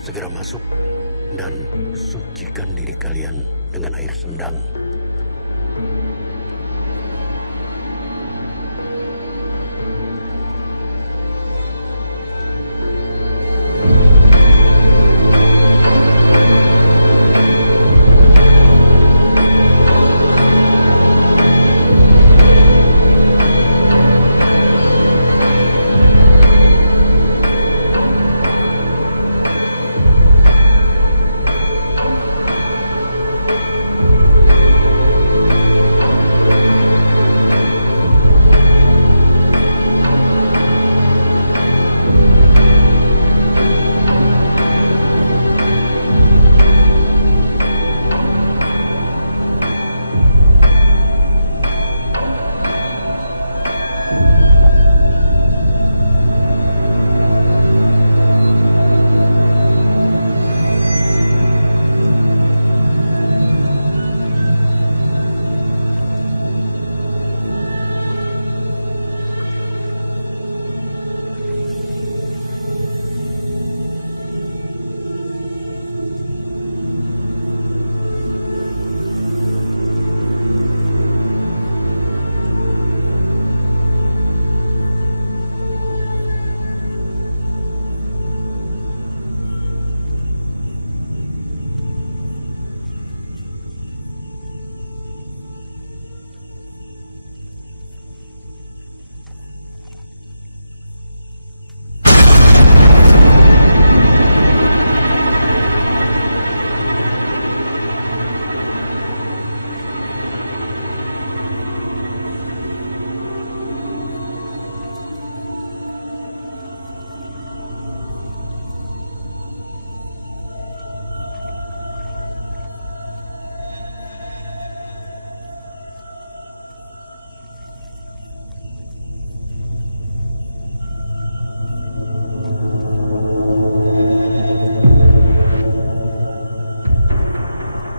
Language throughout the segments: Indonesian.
segera masuk dan sucikan diri kalian dengan air sendang.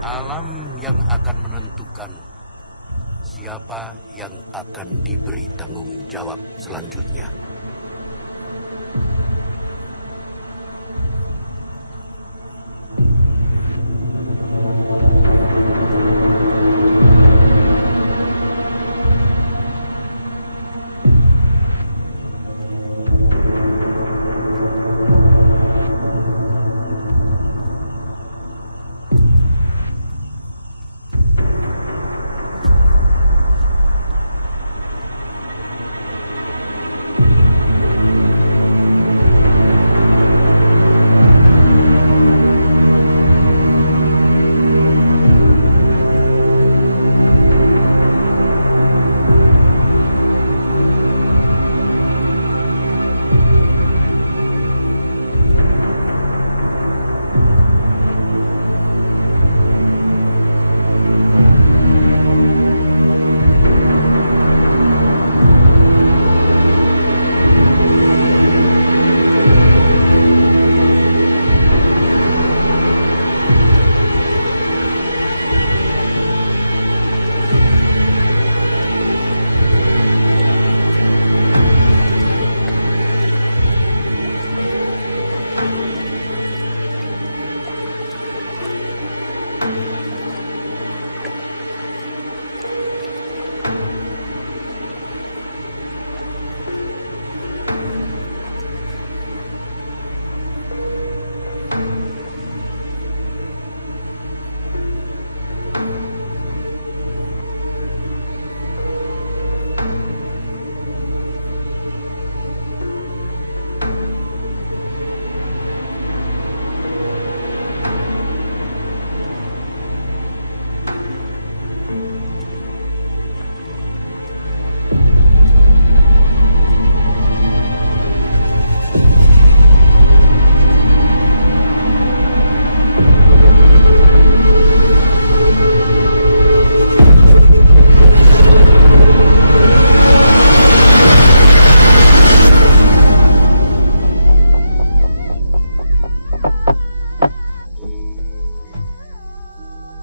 Alam yang akan menentukan siapa yang akan diberi tanggung jawab selanjutnya.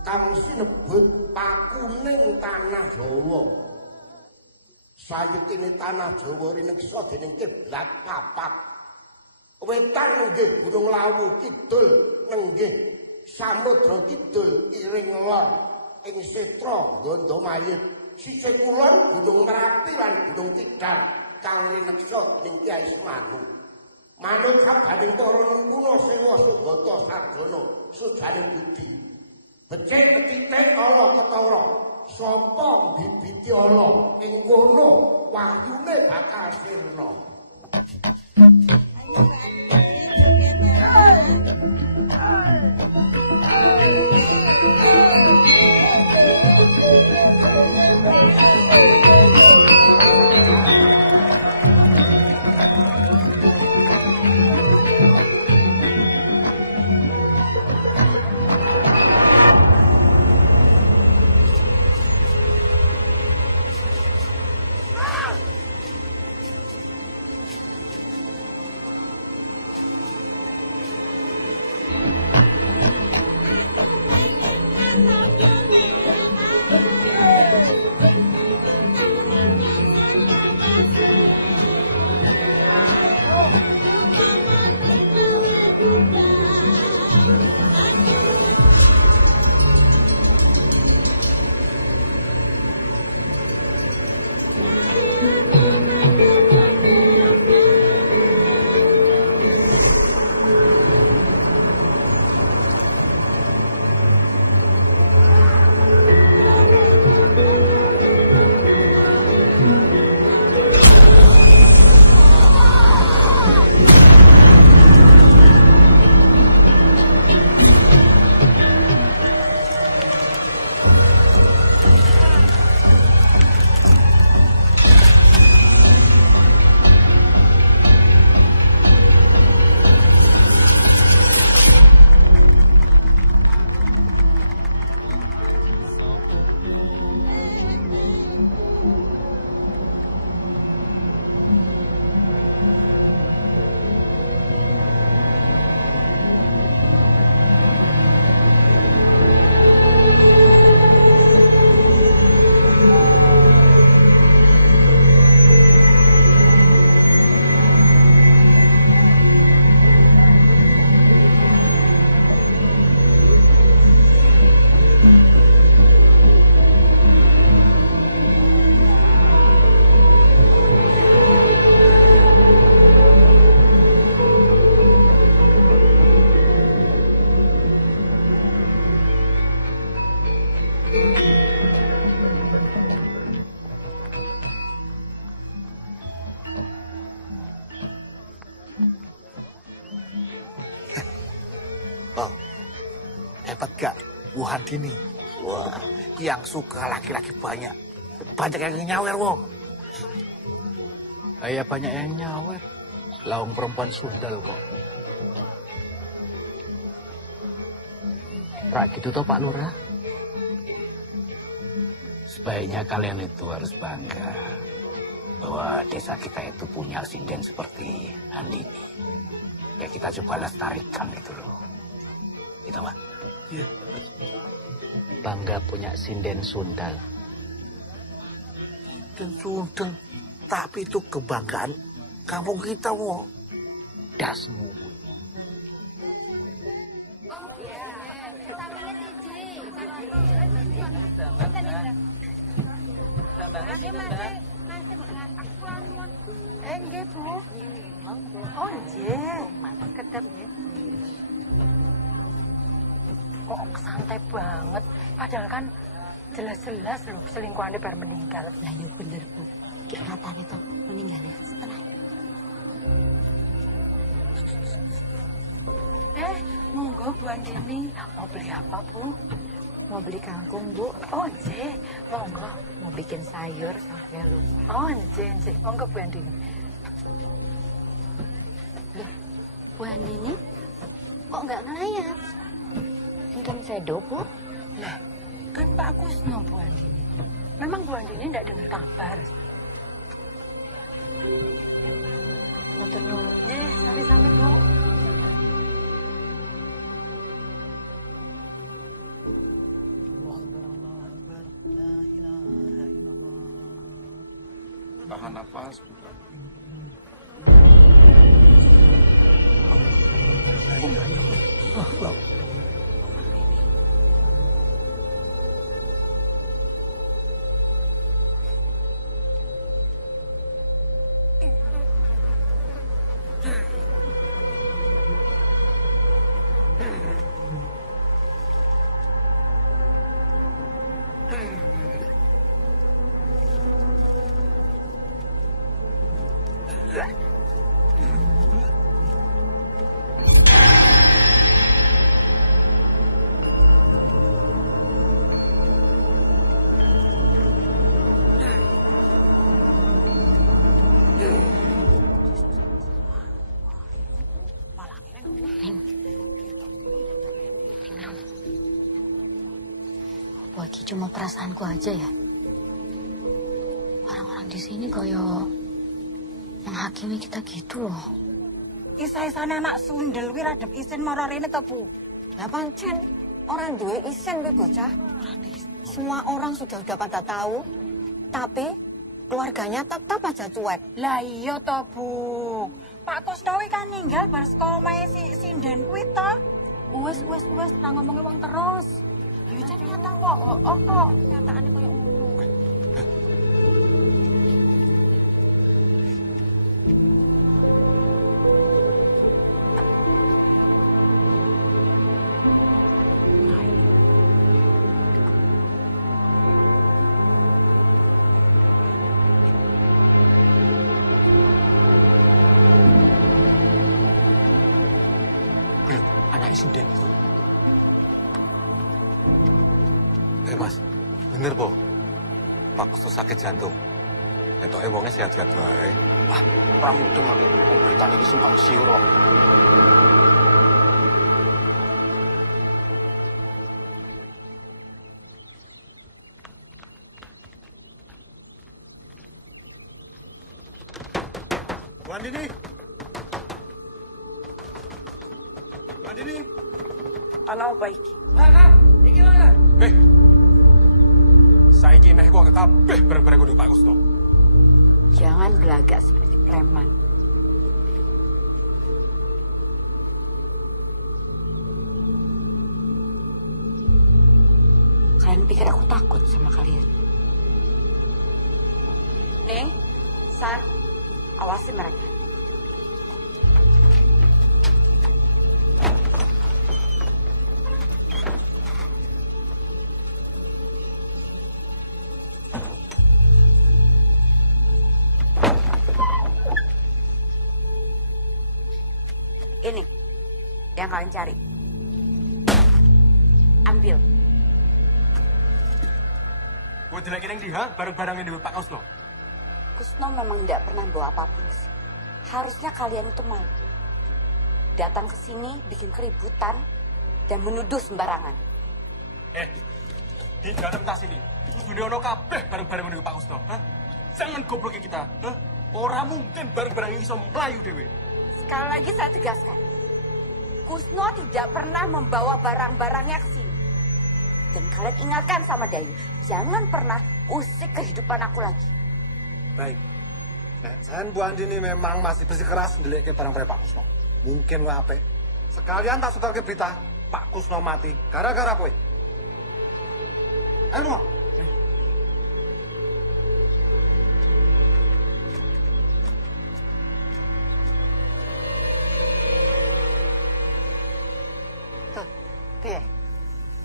kang sinebut pakuning tanah Jawa. Sayekine tanah Jawa rineksa dening kiblat papat. wetan nenggih Gunung Lawu, kidul nenggih Samudra Kidul, iring lor ing Setra Gondomayit, sisih kulon Gunung Merapi lan Gunung Tidar kang rineksa ning Kyai Semanu. Manut sabaning para kuno Sewa Sugata Sarjana sujaning budi. Becik petiting ala ketara, sapa bibiti ala ing kono wahyune bakal sirna. Bang, hebat gak Wuhan ini? Wah, yang suka laki-laki banyak. Banyak yang nyawer, wong. Ayah banyak yang nyawer. Lawang perempuan sundal kok. Rak gitu toh Pak Lurah? Sebaiknya kalian itu harus bangga bahwa desa kita itu punya sinden seperti Andini. Ya kita coba lestarikan gitu loh. Gitu, Pak? Iya. Bangga punya sinden sundal. Dan sundel. Tapi itu kebanggaan kampung kita, wong. Dasmu. Nggih, Bu. Oh, nggih. Kedep nggih. Kok santai banget. Padahal kan jelas-jelas loh selingkuhannya baru meninggal. Lah ya bener, Bu. Kayak katanya tuh meninggalnya setelah. Monggo Bu Andini. Mau beli apa, Bu? Mau beli kangkung, Bu. Oh, nggih. Monggo. Mau bikin sayur sampai lupa. Oh, nggih. Monggo Bu Andini. Loh, Bu Andini kok nggak ngelayat? Enten sedo, Bu. Lah, kan Pak Kusno Bu Andini. Memang Bu Andini enggak dengar kabar. Matur nuwun. Nggih, sami-sami, Bu. Tahan nafas, bukan. Apa ini cuma perasaanku aja ya? Orang-orang di sini kayak menghakimi kita gitu loh. Isa-isane anak sundel kuwi radep isin mara rene to, Bu? Lah pancen orang duwe isin kuwi bocah. Semua orang sudah pada tahu, tapi keluarganya tetap aja cuek. Lah iya to, Bu. Pak Kusno kan ninggal bar saka omahe si sinden kuwi to. Wes, ra ngomongin wong terus. Ya jan nyata kok. Oh kok nyataane koyo ngono. Anak insiden itu. Mas, bener po. Pak Kusno sakit jantung. Etoke wonge sehat-sehat wae. Wah, orang itu mau berita ini simpang siur. Bu Andini. Bu Andini. Ana apa iki? Saiki neh kok kabeh bareng-bareng kudu Pak Kusno. Jangan belagak seperti preman. Kalian pikir aku takut sama kalian? Ning, San, awasi mereka. Ini yang kalian cari. Ambil. Gue jelek ini di ha, bareng-bareng ini Pak Kusno. Kusno memang tidak pernah bawa apapun sih. Harusnya kalian itu malu. Datang ke sini bikin keributan dan menuduh sembarangan. Di dalam tas ini, kudune ono kabeh bareng-bareng ini Pak Kusno. Hah? Jangan goblokin kita. Hah? Orang mungkin bareng-bareng ini bisa melayu dewe. Sekali lagi saya tegaskan. Kusno tidak pernah membawa barang-barangnya ke sini. Dan kalian ingatkan sama Dayu, jangan pernah usik kehidupan aku lagi. Baik. Sen Bu Andini memang masih bersikeras ndelik ke barang-barang Pak Kusno. Mungkin wae apik. Sekalian tak sebar ke berita, Pak Kusno mati gara-gara kowe. Ayo lunga. Tuh, piye?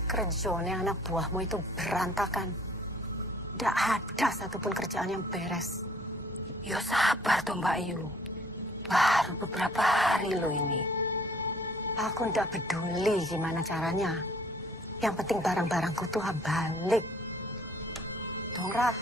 Kerjanya anak buahmu itu berantakan. Tidak ada satupun kerjaan yang beres. Ya sabar tuh Mbak Ayu. Baru beberapa hari loh ini. Aku tidak peduli gimana caranya. Yang penting barang-barangku tuh balik. Dongra.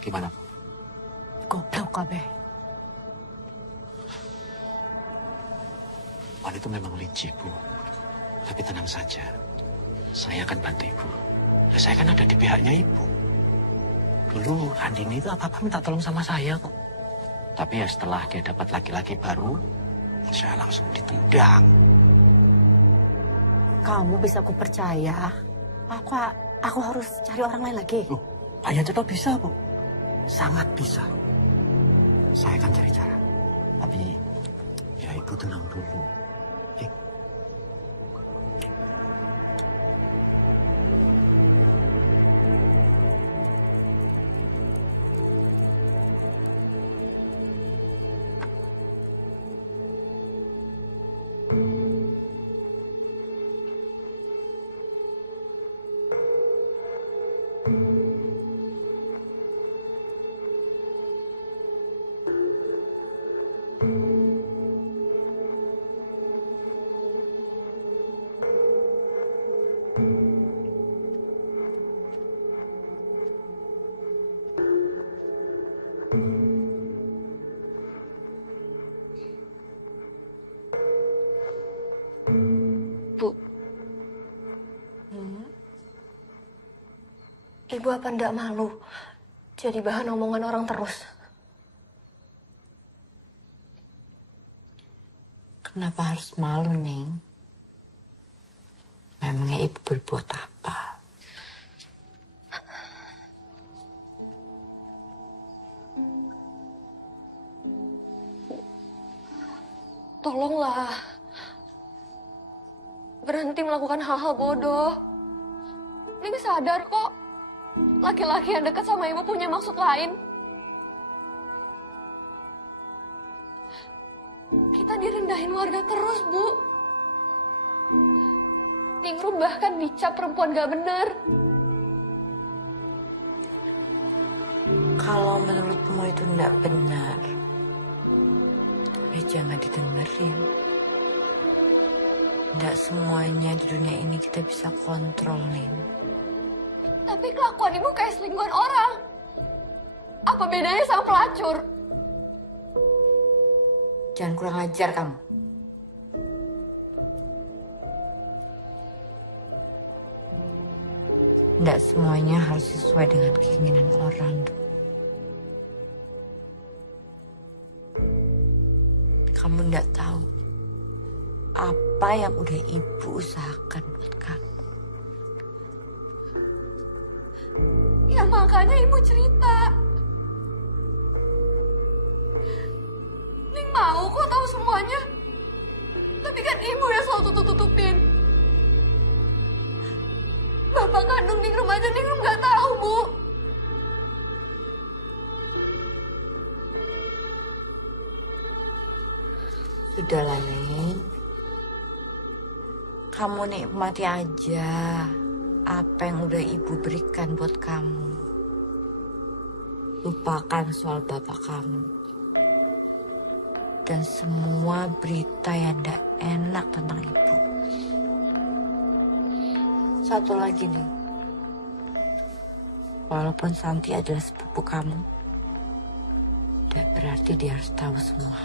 Gimana? Goblok kabeh. Wan itu memang licik, Bu. Tapi tenang saja. Saya akan bantu Ibu. Ya, saya kan ada di pihaknya Ibu. Dulu Andini itu apa-apa minta tolong sama saya kok. Tapi ya setelah dia dapat laki-laki baru, saya langsung ditendang. Kamu bisa aku percaya. Aku harus cari orang lain lagi. Loh, Ayah Ceto bisa, Bu. Sangat bisa. Saya akan cari cara. Tapi ya Ibu tenang dulu. Ibu apa ndak malu jadi bahan omongan orang terus? Kenapa harus malu, Neng? Memangnya ibu berbuat apa? Tolonglah. Berhenti melakukan hal-hal bodoh. Neng sadar kok, laki-laki yang dekat sama ibu punya maksud lain. Kita direndahin warga terus, Bu. Ningrum bahkan dicap perempuan gak bener. Kalau menurutmu itu enggak benar, ya jangan didengerin. Enggak semuanya di dunia ini kita bisa kontrol, Nin. Tapi kelakuan ibu kayak selingkuhan orang. Apa bedanya sama pelacur? Jangan kurang ajar kamu. Enggak semuanya harus sesuai dengan keinginan orang. Kamu enggak tahu apa yang udah ibu usahakan buat kamu. Ya makanya ibu cerita. Ning mau kok tahu semuanya. Tapi kan ibu yang selalu tutup-tutupin. Bapak kandung Ningrum aja Ningrum nggak tahu, Bu. Sudahlah, Neng. Kamu nikmati aja apa yang udah ibu berikan buat kamu. Lupakan soal bapak kamu. Dan semua berita yang tidak enak tentang ibu. Satu lagi nih. Walaupun Santi adalah sepupu kamu, tidak berarti dia harus tahu semua.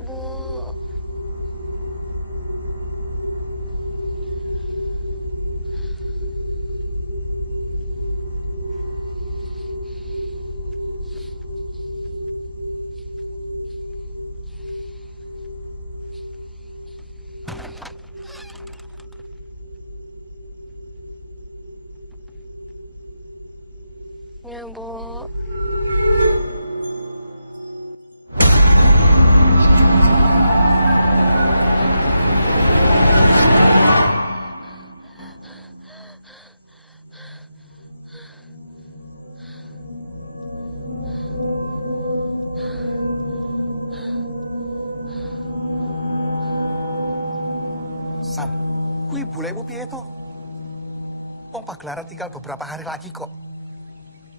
Bu. Ya, Bu. San, kui bolehmu piye to? Wong pagelaran tinggal beberapa hari lagi kok.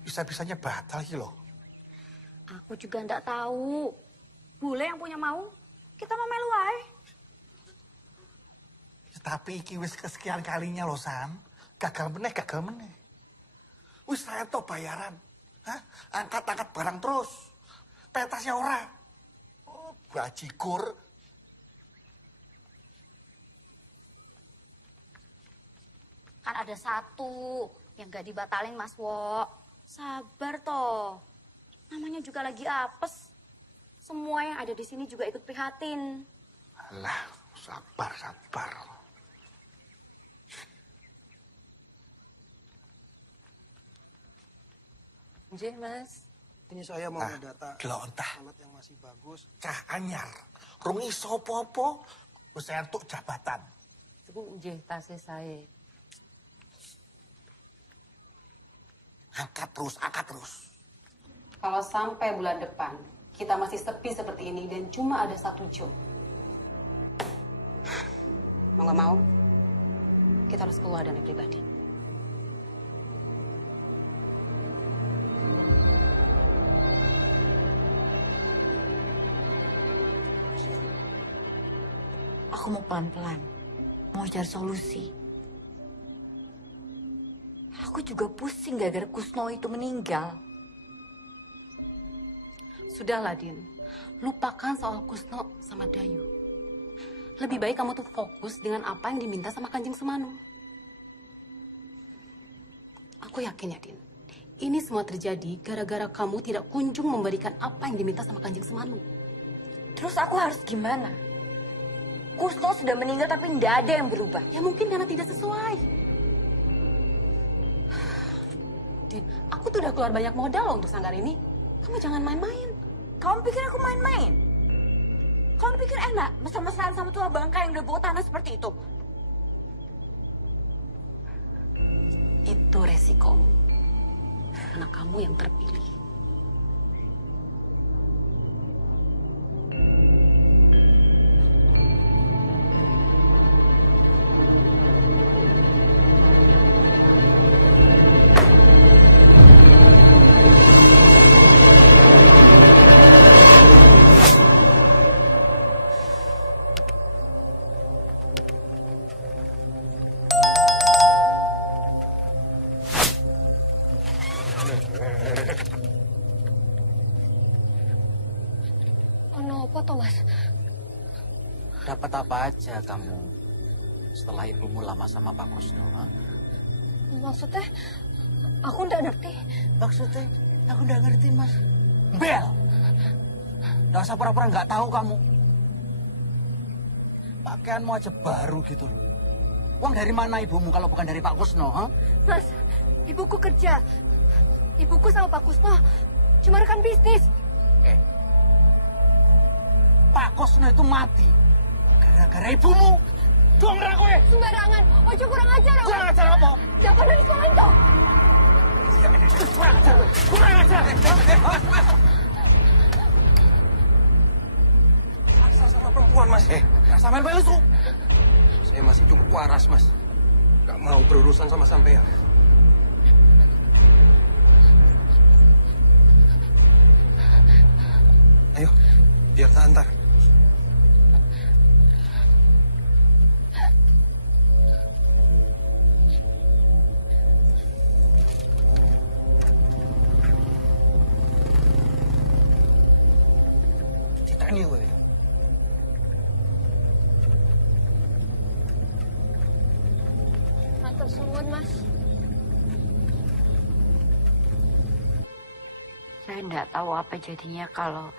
Bisa-bisanya batal iki loh. Aku juga ndak tahu. Bule yang punya mau, kita mau melu ae. Ya, tapi iki wis kesekian kalinya loh, San. Gagal meneh, gagal meneh. Wis saya to bayaran. Hah? Angkat-angkat barang terus. Pentasnya ora. Oh, bajigur. Kan ada satu yang gak dibatalin, Mas Wo. Sabar toh. Namanya juga lagi apes. Semua yang ada di sini juga ikut prihatin. Alah, sabar, sabar. Nggih, Mas. Ini saya mau ngedata delok entah. alat yang masih bagus. Cah anyar. Rung iso apa-apa. Wis entuk jabatan. Iku nggih tasih saya. Angkat terus, angkat terus. Kalau sampai bulan depan kita masih sepi seperti ini dan cuma ada satu job, mau nggak mau kita harus keluar dana pribadi. Aku mau pelan-pelan, mau cari solusi. Aku juga pusing gara-gara Kusno itu meninggal. Sudahlah, Din. Lupakan soal Kusno sama Dayu. Lebih baik kamu tuh fokus dengan apa yang diminta sama Kanjeng Semanu. Aku yakin ya, Din. Ini semua terjadi gara-gara kamu tidak kunjung memberikan apa yang diminta sama Kanjeng Semanu. Terus aku harus gimana? Kusno sudah meninggal tapi tidak ada yang berubah. Ya mungkin karena tidak sesuai. Din, aku tuh udah keluar banyak modal loh untuk sanggar ini. Kamu jangan main-main. Kamu pikir aku main-main? Kamu pikir enak mesra-mesraan sama tua bangka yang udah bawa tanah seperti itu? Itu resikomu. Karena kamu yang terpilih. Ono apa toh, Mas? Dapat apa aja kamu setelah ibumu lama sama Pak Kusno? Ha? Maksudnya, aku nggak ngerti. Maksudnya, aku nggak ngerti, Mas. Bel! Nggak usah pura-pura nggak tahu kamu. Pakaianmu aja baru gitu loh. Uang dari mana ibumu kalau bukan dari Pak Kusno? Ha? Mas, ibuku kerja. Ibuku sama Pak Kusno cuma rekan bisnis. Pak Kusno itu mati gara-gara ibumu. Dong kowe. Sembarangan, ojo kurang ajar. Kurang ajar apa? Jangan dari sekolah itu. Kurang ajar. Kurang ajar. Sama perempuan, Mas. Sampai balik tuh. Saya masih cukup waras, Mas. Gak mau berurusan sama sampean. Ayo, biar tak antar. Ditanya gue. Matur suwun, Mas. Saya tidak tahu apa jadinya kalau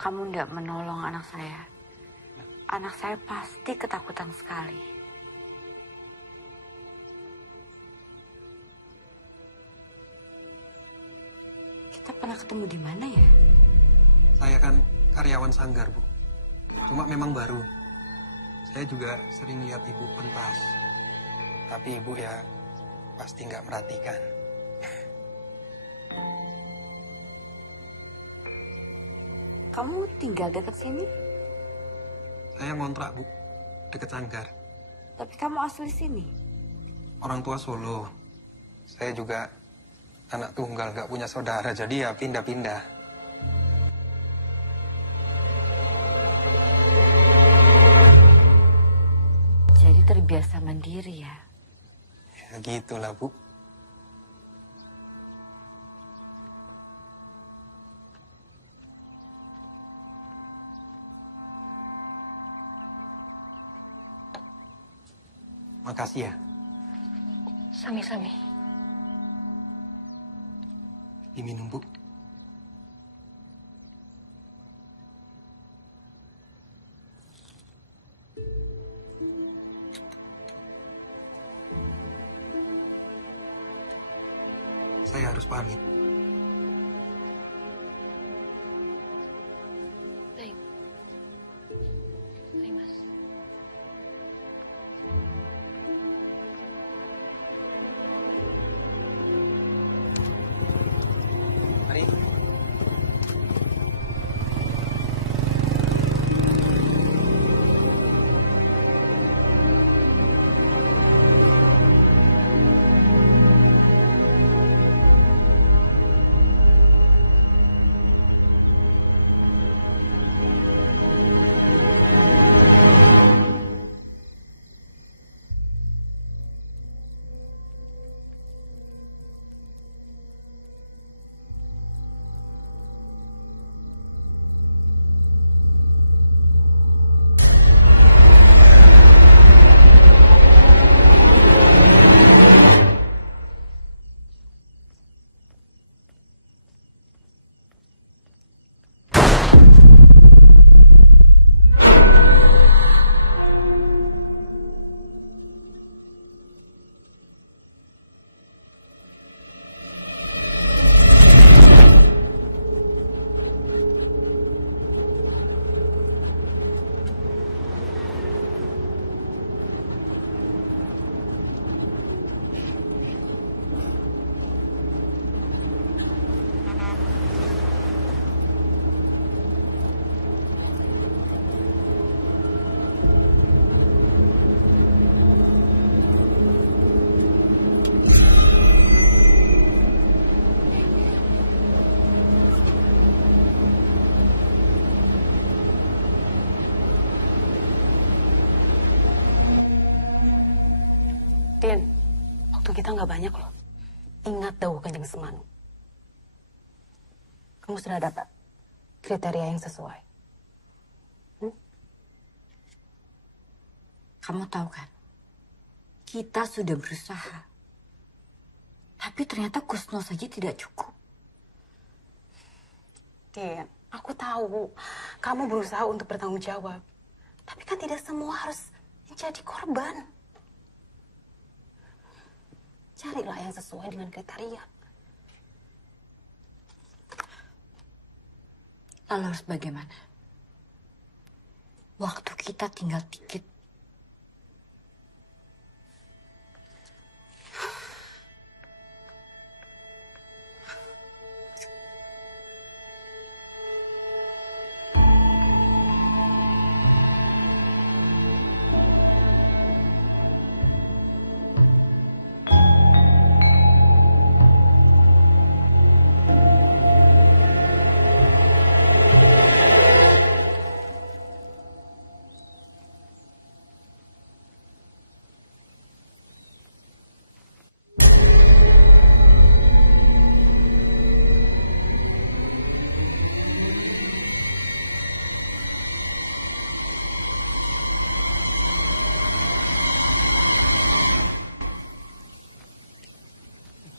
kamu tidak menolong anak saya. Anak saya pasti ketakutan sekali. Kita pernah ketemu di mana ya? Saya kan karyawan sanggar, Bu. Cuma memang baru. Saya juga sering lihat ibu pentas. Tapi ibu ya pasti nggak merhatikan. Kamu tinggal dekat sini? Saya ngontrak, Bu. Deket sanggar. Tapi kamu asli sini? Orang tua Solo. Saya juga anak tunggal, nggak punya saudara. Jadi ya pindah-pindah. Jadi terbiasa mandiri ya? Ya gitulah, Bu. Makasih ya. Sami-sami. Diminum, Bu. Saya harus pamit. Baik. Baik, Mas. Mari. Din, waktu kita nggak banyak loh. Ingat dawuh Kanjeng Semanu. Kamu sudah dapat kriteria yang sesuai. Kamu tahu kan, kita sudah berusaha. Tapi ternyata Kusno saja tidak cukup. Din, aku tahu kamu berusaha untuk bertanggung jawab. Tapi kan tidak semua harus menjadi korban. Carilah yang sesuai dengan kriteria. Lalu harus bagaimana? Waktu kita tinggal dikit.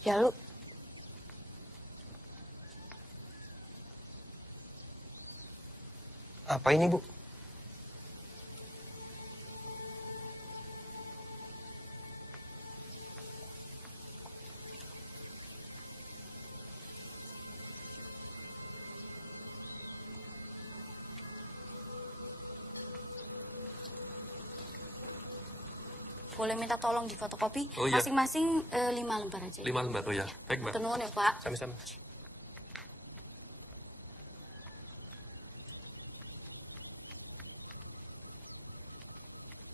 Ya lu, Apa ini, Bu? Boleh minta tolong di fotokopi? Oh, iya. Masing-masing 5 lembar aja. 5 lembar, oh ya. Baik, Mbak. Tenun ya, Pak. Sama-sama.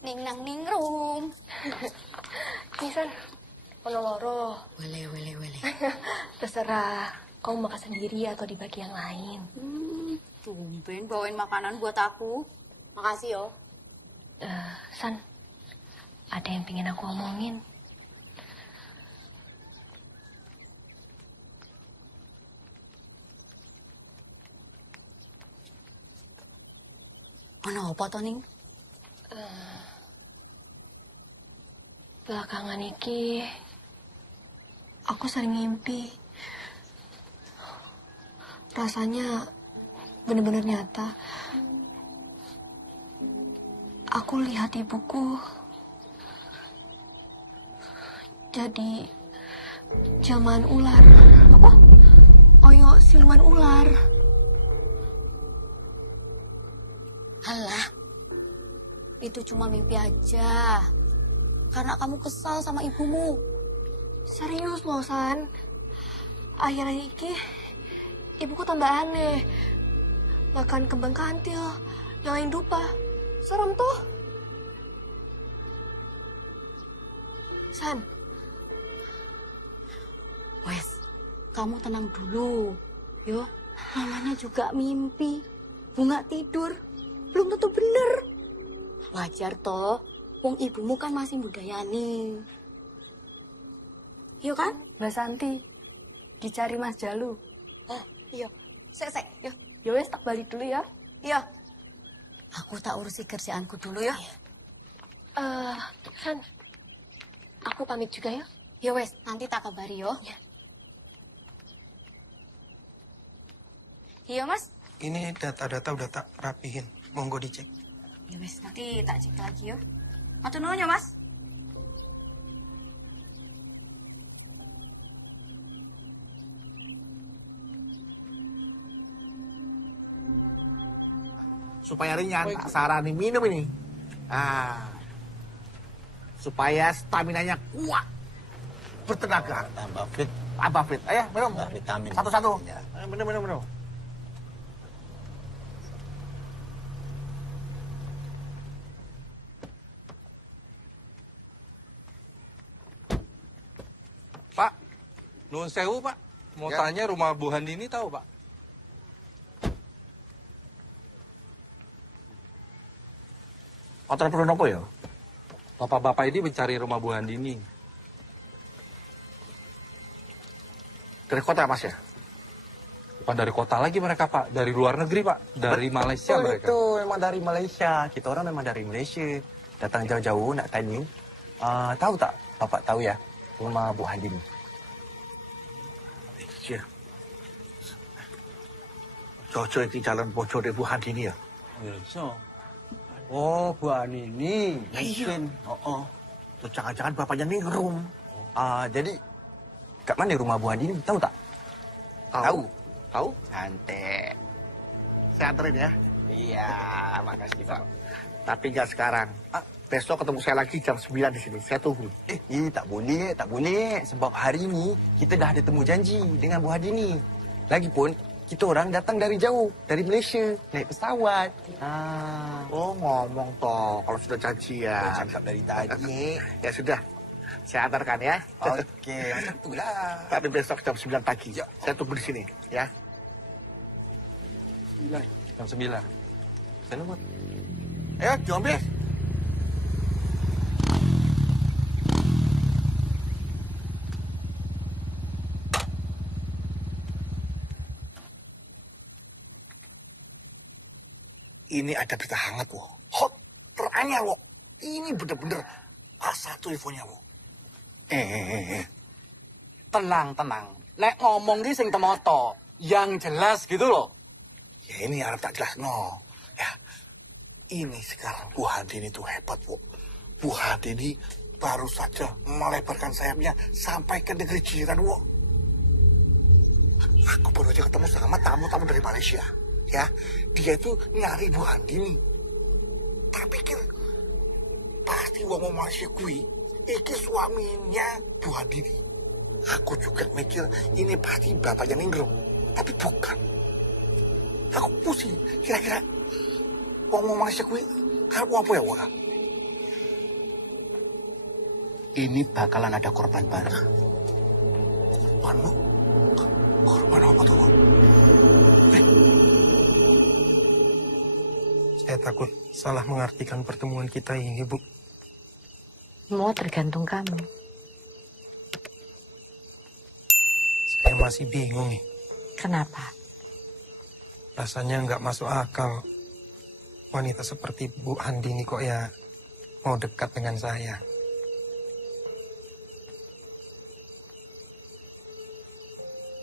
Ning nang ning rum. Nisan, ono loro. Wele. Terserah, kamu makan sendiri atau dibagi yang lain. Tumben bawain makanan buat aku. Makasih yo. San, ada yang pengen aku omongin. Mana apa to, Ning? Belakangan iki, aku sering mimpi. Rasanya bener-bener nyata. Aku lihat ibuku jadi jelmaan ular. Apa? Oyo siluman ular. Alah, itu cuma mimpi aja. Karena kamu kesal sama ibumu. Serius loh, San. Akhir-akhir ini ibuku tambah aneh. Makan kembang kantil, nyalain dupa. Serem tuh. San. Wes, kamu tenang dulu. Yo, namanya juga mimpi. Bunga tidur, belum tentu bener. Wajar toh, wong ibumu kan masih budayani. Iya kan? Mbak Santi, dicari Mas Jalu. Iya. Sek, yo. Ya wes, tak balik dulu ya. Iya. Aku tak urusi kerjaanku dulu ya. San, aku pamit juga ya. Ya wes, nanti tak kabari yo. Iya, Mas. Ini data-data udah tak rapihin. Monggo dicek. Ya wes, nanti tak cek lagi yo. Matur nuwun ya, Mas. Supaya ringan, tak sarani minum ini. Supaya staminanya kuat, bertenaga. Tambah fit. Tambah fit. Ayo, minum. Vitamin. Satu-satu. Ya. Ayo, minum. Pak, nuwun sewu, Pak. Mau tanya rumah Bu Handini tahu, Pak? Kotor perlu nopo ya? Bapak-bapak ini mencari rumah Bu Handini. Dari kota Mas ya? Bukan dari kota lagi mereka Pak, dari luar negeri Pak, dari Malaysia mereka. Itu memang dari Malaysia. Kita orang memang dari Malaysia. Datang jauh-jauh nak tanya. Tahu tak? Bapak tahu ya rumah Bu Handini? Iya. Jojo itu jalan bocor dari Bu Handini ya? Oh, Bu Handini. Ya iya. Tuh, jangan-jangan bapaknya ningrum. Jadi, kat mana rumah Bu Handini? Tahu tak? Tahu. Tahu? Santai. Saya anterin ya. Iya, makasih Pak. Tapi nggak sekarang. Besok ketemu saya lagi jam 9 di sini. Saya tunggu. Tak boleh, tak boleh. Sebab hari ini kita dah ada temu janji dengan Bu Handini. Lagipun, kita orang datang dari jauh, dari Malaysia, naik pesawat. Oh, ngomong toh, kalau sudah janji ya. Cakap dari tadi. Ya sudah, saya antarkan ya. Oke, itulah. Tapi besok jam 9 pagi. Saya tunggu di sini, ya. Jam 9. Sana, Mat. Ayo, diambil. Ini ada berita hangat, wo. Hot, teranyar, wo. Ini bener-bener A1 infonya, wo. Tenang. Nek ngomong ki sing temoto, yang jelas gitu loh. Ya ini harap tak jelas, no. Ya, ini sekarang Bu Handini itu hebat, wo. Bu Handini baru saja melebarkan sayapnya sampai ke negeri jiran, wo. Aku baru aja ketemu sama tamu-tamu dari Malaysia. Ya, dia itu nyari Bu Handini. Tak pikir pasti wong Malaysia kui iki suaminya Bu Handini. Aku juga mikir ini pasti bapaknya Ninggrum, tapi bukan. Aku pusing, kira-kira wong Malaysia kui karep apa ya, wong? Ini bakalan ada korban baru. Korban, Bu? Korban apa tuh, Bu? Saya takut salah mengartikan pertemuan kita ini, Bu. Semua tergantung kamu. Saya masih bingung nih. Kenapa? Rasanya nggak masuk akal. Wanita seperti Bu Handini kok ya mau dekat dengan saya.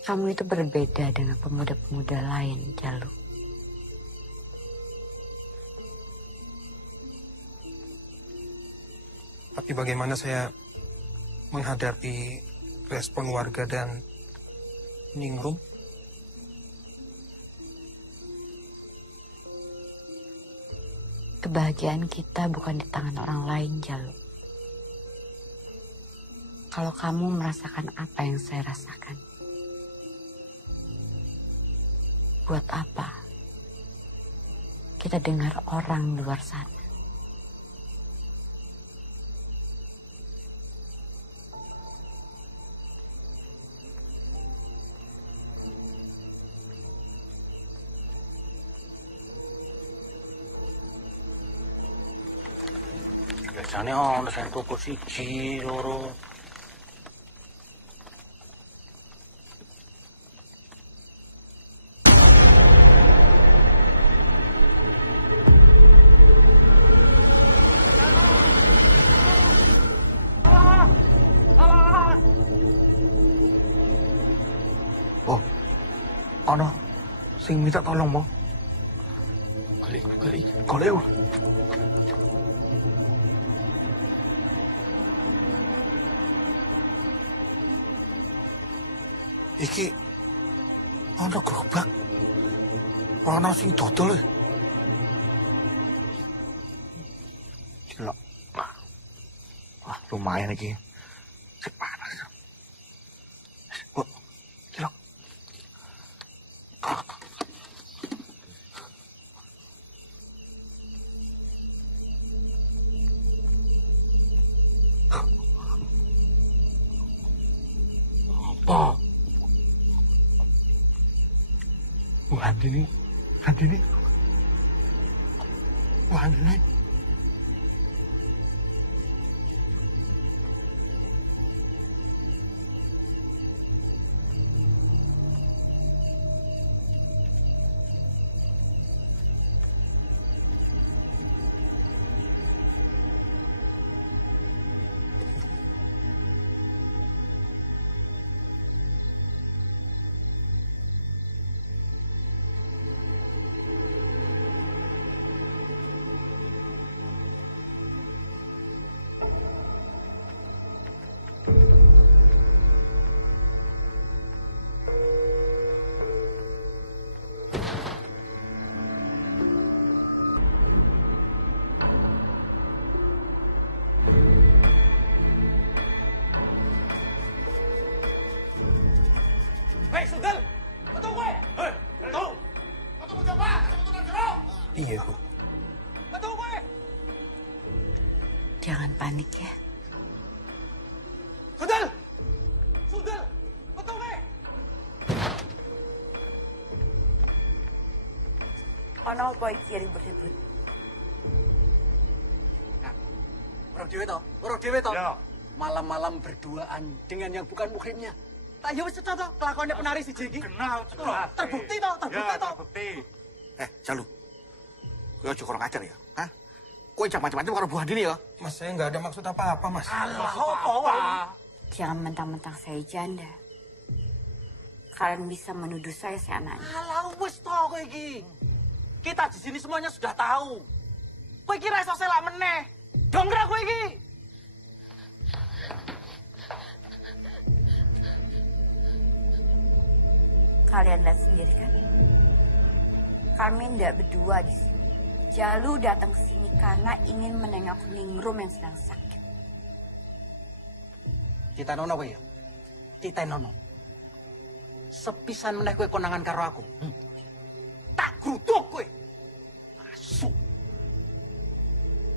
Kamu itu berbeda dengan pemuda-pemuda lain, Jalu. Tapi bagaimana saya menghadapi respon warga dan Ninggrum? Kebahagiaan kita bukan di tangan orang lain, Jalu. Kalau kamu merasakan apa yang saya rasakan, buat apa kita dengar orang luar sana? Biasanya ono sing tuku siji, loro. Oh, ono sing minta tolong, Mo. Golek. Iki ana gerobak. Ana sing dodol. Cilok. Wah, lumayan iki. Sik panas. Kok cilok. Apa? Bu Handini. Bu Handini. Iya, Bu. Jangan panik ya. Sudal! Sudal! Betul, Pak! Ono apa iki ribut-ribut? Orang dewe toh, orang dewe toh. Malam-malam berduaan dengan yang bukan muhrimnya. Tak ya wis toh kelakuannya penari si Jeki. Kenal, Terbukti toh, terbukti toh. Jalu. Kowe aja kurang ajar ya. Hah? Kowe jangan macam-macam karo Bu Andini ya. Mas, saya nggak ada maksud apa-apa, Mas. Jangan mentang-mentang saya janda. Kalian bisa menuduh saya seenaknya. Alah wis toh kowe iki. Kita di sini semuanya sudah tahu. Kowe kira iso selak meneh. Dongkrak kowe iki. Kalian lihat sendiri kan? Kami tidak berdua di sini. Jalu datang ke sini karena ingin menengok Ningrum yang sedang sakit. Kita nono kowe ya. Kita nono. Sepisan meneh kowe konangan karo aku. Tak gruduk kowe. Masuk.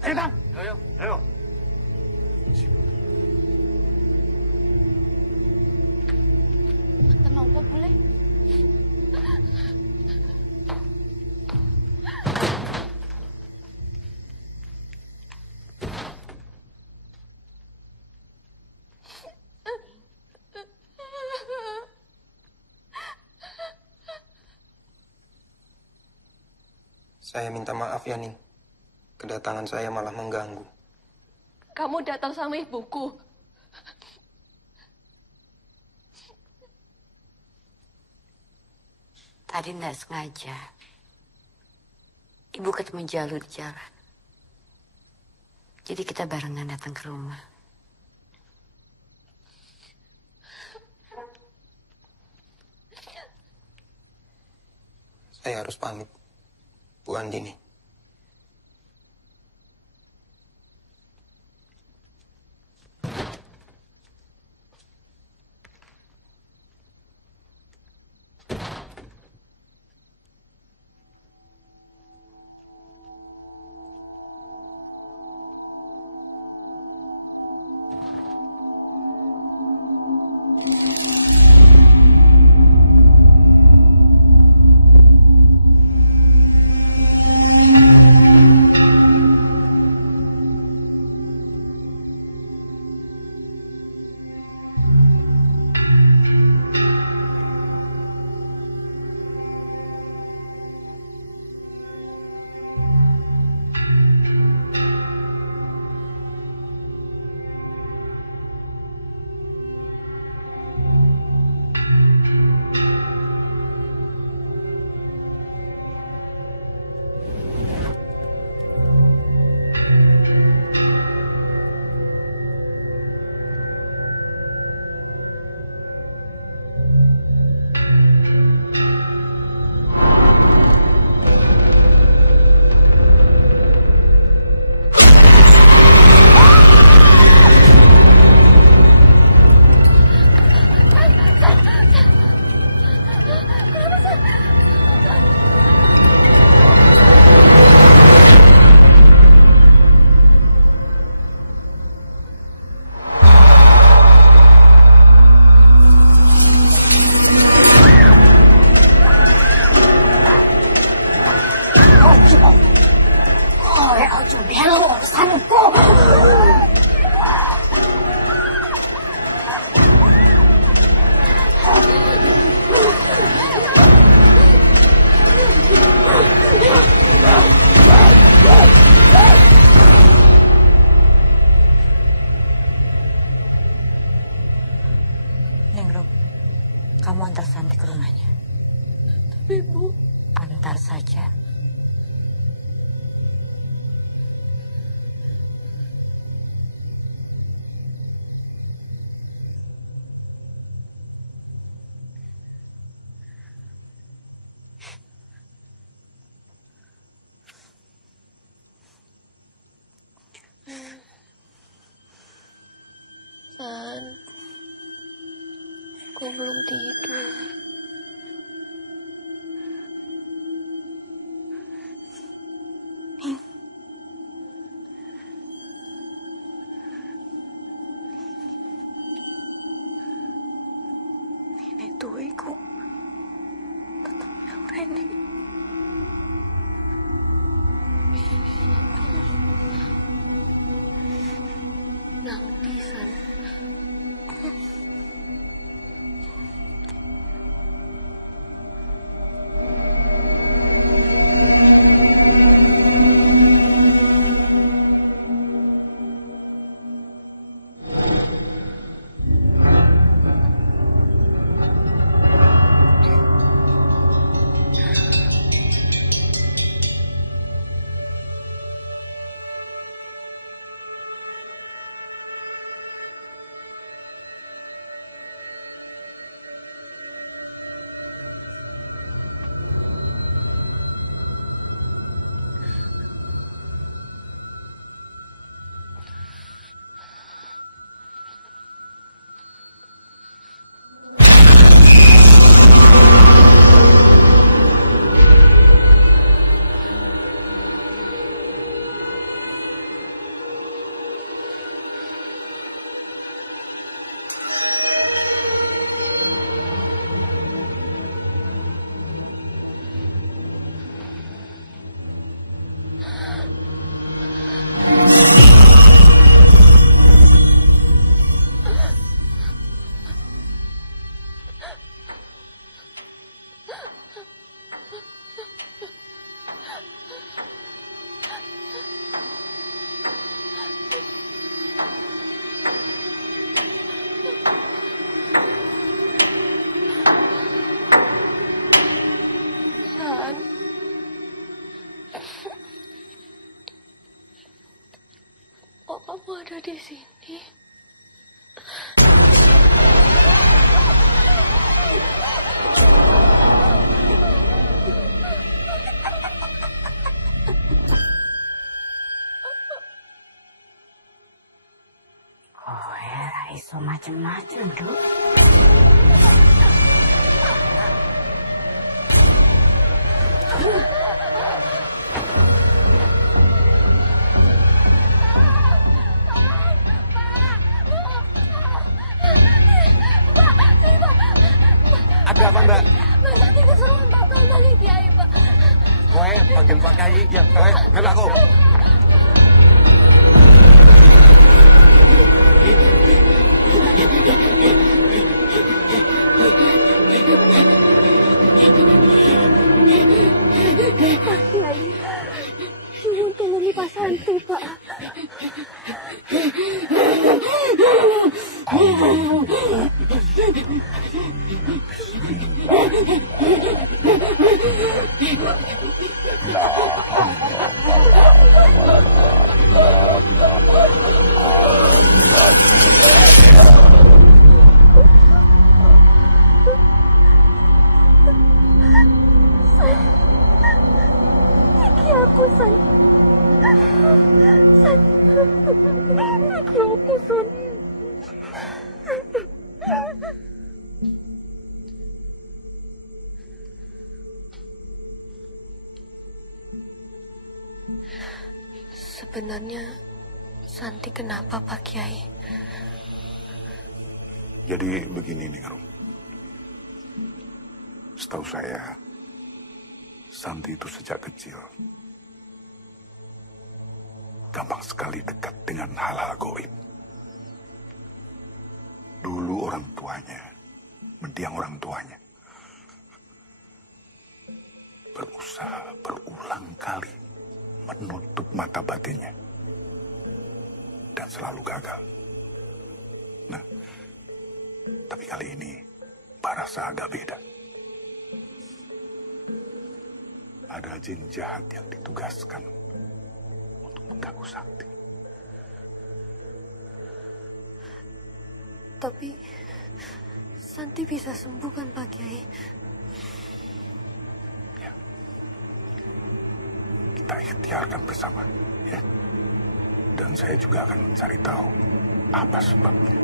Ayo, Bang. Ayo. Kenapa boleh? Saya minta maaf ya, Ning. Kedatangan saya malah mengganggu. Kamu datang sama ibuku. Tadi tidak sengaja. Ibu ketemu Jalu di jalan. Jadi kita barengan datang ke rumah. Saya harus pamit, Bu Andini. Ningrum, kamu antar Santi ke rumahnya. Tapi Bu, antar saja. San, aku belum tidur. Dawa iku tetep nang Reni. Nang pisan. Kok kamu ada di sini? Kowe ra iso macem-macem, Duk. Ada apa, Mbak? Mbak Santi keseruan Pak Bambang Kiai, Pak. Kowe panggil Pak Kiai. Ya, kowe ngelak aku. Pak Kiai, nyuwun tulungi Pak Santi, Pak. Iki aku, San. Iki aku, San. Sebenarnya Santi kenapa, Pak Kiai? Jadi begini nih, Rum. Setahu saya, Santi itu sejak kecil gampang sekali dekat dengan hal-hal goib. Dulu orang tuanya, mendiang orang tuanya, berusaha berulang kali menutup mata batinnya dan selalu gagal. Nah, tapi kali ini Barasa agak beda. Ada jin jahat yang ditugaskan untuk mengganggu Sakti. Tapi Santi bisa sembuh kan, Pak Kiai? Ya. Kita ikhtiarkan bersama, ya. Dan saya juga akan mencari tahu apa sebabnya.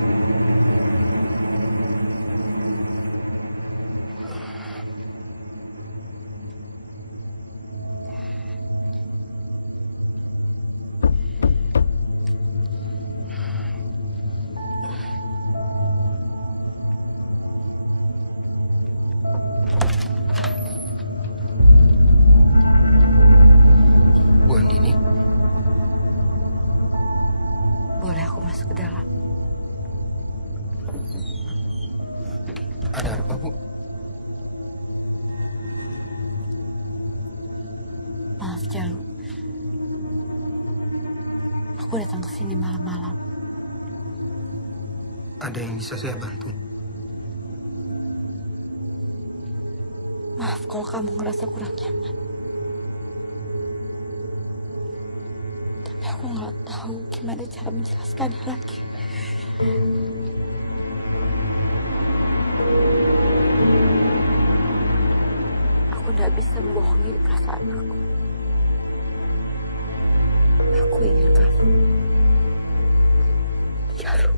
Maaf, Jalu. Aku datang ke sini malam-malam. Ada yang bisa saya bantu? Maaf kalau kamu ngerasa kurang nyaman. Tapi aku nggak tahu gimana cara menjelaskannya lagi. Aku nggak bisa membohongi perasaan aku. Aku ingin kamu. Jalu.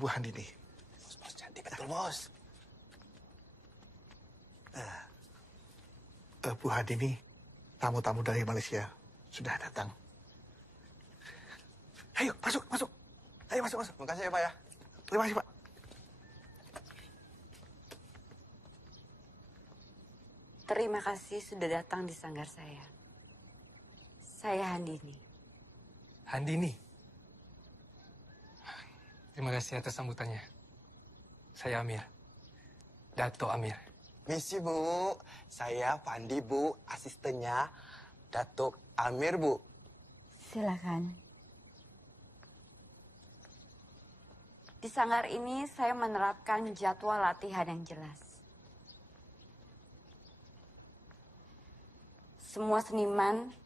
Bu Handini. Bos, cantik betul, Bos. Bu Handini, tamu-tamu dari Malaysia sudah datang. Ayo, masuk, masuk. Ayo, masuk, masuk. Terima kasih ya, Pak ya. Terima kasih, Pak. Terima kasih sudah datang di sanggar saya. Saya Handini. Handini. Terima kasih atas sambutannya. Saya Amir. Dato Amir. Misi, Bu. Saya Pandi, Bu. Asistennya Datuk Amir, Bu. Silakan. Di sanggar ini saya menerapkan jadwal latihan yang jelas. Semua seniman,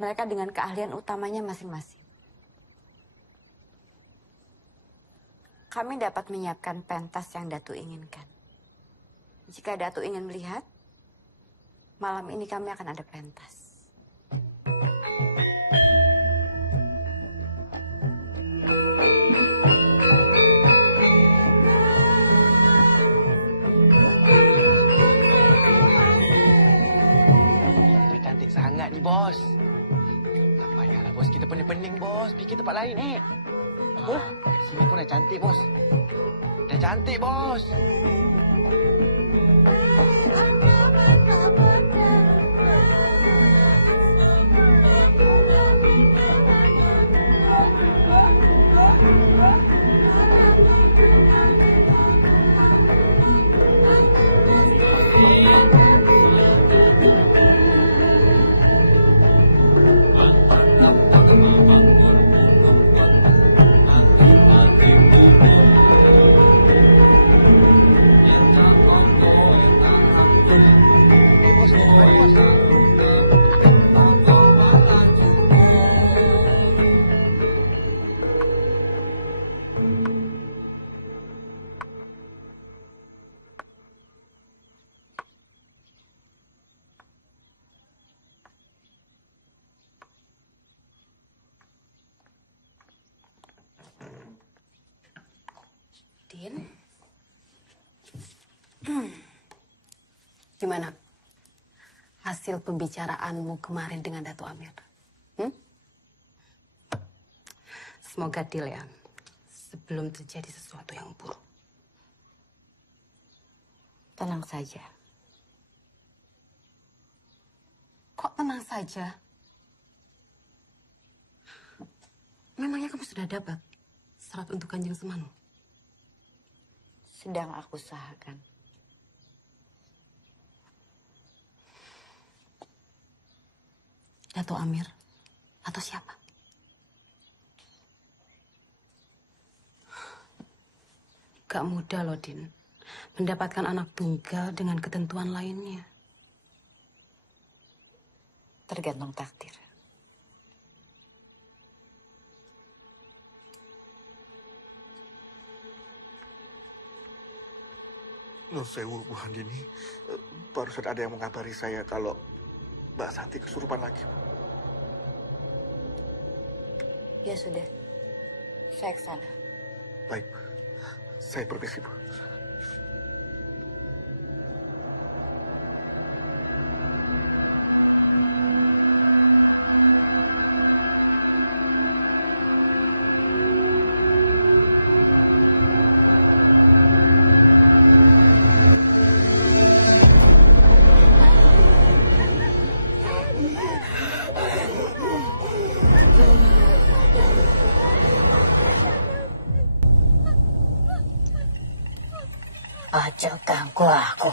mereka dengan keahlian utamanya masing-masing. Kami dapat menyiapkan pentas yang Datu inginkan. Jika Datu ingin melihat, malam ini kami akan ada pentas. Cantik sangat ni, Bos. Tak payahlah, Bos. Kita pening-pening, Bos. Fikir tempat lain, Apa? Kat sini pun dah cantik, Bos. Dah cantik, Bos. bos. Din, gimana hasil pembicaraanmu kemarin dengan Dato' Amir? Semoga deal ya, sebelum terjadi sesuatu yang buruk. Tenang saja. Kok tenang saja? Memangnya kamu sudah dapat surat untuk Kanjeng Semanu? Sedang aku usahakan. Dato' Amir atau siapa? Gak mudah loh, Din. Mendapatkan anak tunggal dengan ketentuan lainnya. Tergantung takdir. Nuwun sewu, Bu Handini. Barusan ada yang mengabari saya kalau Mbak Santi kesurupan lagi. Ya sudah, saya ke sana. Baik, saya permisi, Bu. Ojo ganggu aku.